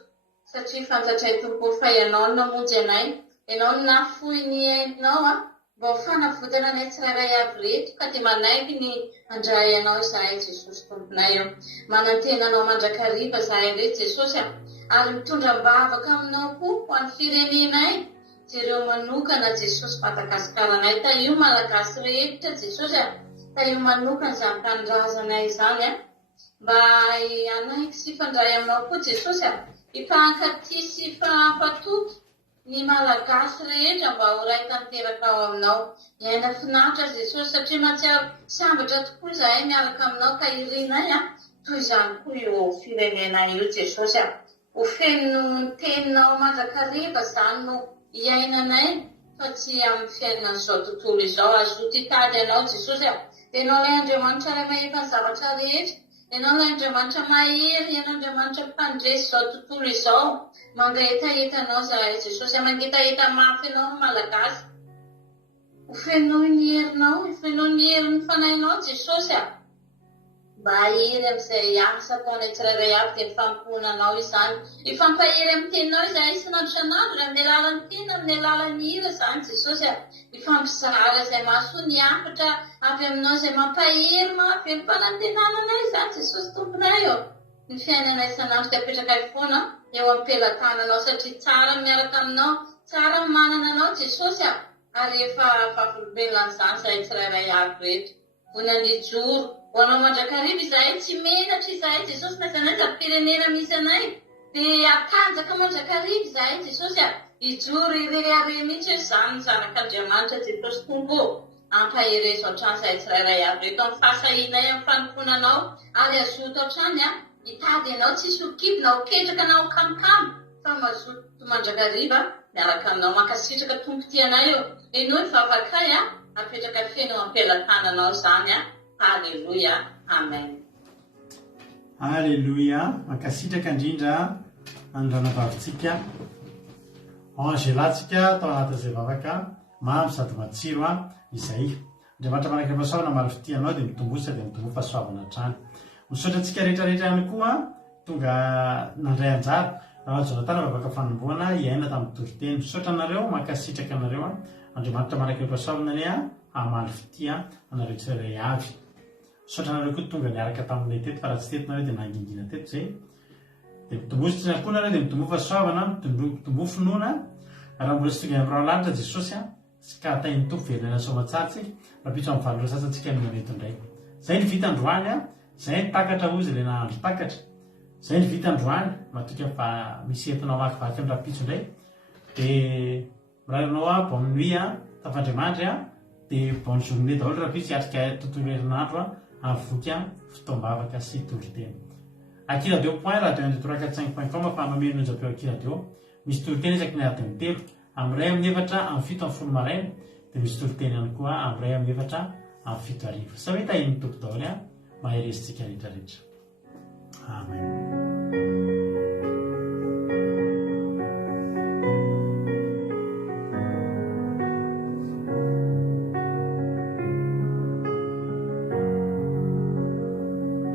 Satria fantatray tompo fa ianao no namonjy anay, ianao no nafoy ny ainao mba ho fanavotana anay tsirairay avy reto ka dia manaiky ny andray anao izahay Jesosy tomponay eo. Manantenanao mandrakariva izahay reto Jesosy ary mitondra mbavaka aminao koa ho an'ny firenenay jereo manokana Jesosy Madagasikara-nay, ta io malagasy rehetra Jesosy ta io manokana izany mpanondrazanay izany mba anaiky sy fandray aminao koa Jesosy hifankaty sy fampatoky ny malagasy rehetra mba ho ray tanteraka ao aminao. Iaina finaritra Jesosy satria mahatsiaro sambatra tokoa izahay miaraka aminao ka irinay toy izany koa io firenena io Jesosy ho feno ny teninao mandrakariva izany no iainanay fa tsy amin'ny fiainan'izao tontolo izao. Azo titady ianao Jesosy dia ianao ilay Andriamanitra ray mahita ny zavatra rehetra, ianao ilay Andriamanitra mahery, ianao Andriamanitra mpandresy izao tontolo izao. Mangetaheta zahay Jesosy, mangetaheta mafy ianao ny malagasy. Ho fenoy ny herinao, ho fenoy ny herin'ny fanahinao Jesosy mba ahery amin'izay asa ataonay tsirairay avy dia mifamponanao izany. Ifampahery amin'ny teninao izahay isanandro isanandro amin'ny alalan'ny tena, amin'ny alalan'ny hira izany Jesosy. Ifampizara izay mahasoa ny hafatra avy aminao izay mampahery mafy ny fanantenananay izany Jesosy tomponay ny fiainanay isanandro dia apetraka foana eo am-pelatananao satria tsara miaraka aminao, tsara manana anao Jesosy ary efa fahavolobelona izany izahay tsirairay avy rehetra. Vonany joro ho anao mandrakariva izahay tsy menatra izahay Jesosy na izanaiza firenena misy anay dia atanjaka mandrakariva izahay Jesosy ijoro ireare mihitsy izany ny zanak'Andriamanitra Jesosy tompo ampaherezo hatrany izahay tsirairay avy reto amin'ny fahasahinay amin'ny fanofonanao ary azoto hatrany hitady ianao tsisy hokipina ho ketraka na ho kamokamo fa mazoto mandrakariva miaraka aminao mankasitraka tompo tianay eno ivavakay apetraka feno ampelantananao izany Halleluja, amen. Halleluja, mankasitraka indrindra andranavavitsika ange latsika tao anatin'izay vavaka mamy sady matsiro izay Andriamanitra manaiky fahasoavana maro fitianao dia mitombosa dia mitombo fahasoavana hatrany. Misaotra antsika rehetrarehetra ihany koa tonga nandray anjara raha Jonathan vavaka fanomboana iaina tamin'ny toriteny. Misaotra anareo mankasitraka anareo Andriamanitra manaiky fahasoavana ny amaly fitia anareo tsirairay avy. Misaotra anareo koa tonga niaraka tamin'ilay teto fa raha tsy teto nareo dia nangingina teto zay dia mitombosa tsy koa nareo dia mitombo fahasoavana, mitombo finoana raha mbola tsy tonga amin'irao lanitra Jesosy sy ka atainy tompo velona soamatsatsy rapitso amin'ny valora sasantsika amin'ny meto indray. Zay ny vita androany zay ny takatra ozy ilay nahandro takatra, zay ny vita androany matoka fa misy entinao vakivaky amin'ny rapitso indray dia mirarinao bonne nuit tafandriamandry dia bonne journée daholo rapitso hiatrika tontolo herinandro amin'ny voky fitoam-bavaka sy toriteny. Akiradio point radio indre 345.com fa mameno onjapeo akiradio misy toriteny isaky ny adiny telo amin'ny ray amin'ny efatra amin'ny fito amin'ny folo maraina dia misy toriteny ihany koa amin'ny ray amin'ny efatra amin'ny fito arivo. Sa hoe tahiny tompo daholo maheresitsika rehetrarehetra. Amen.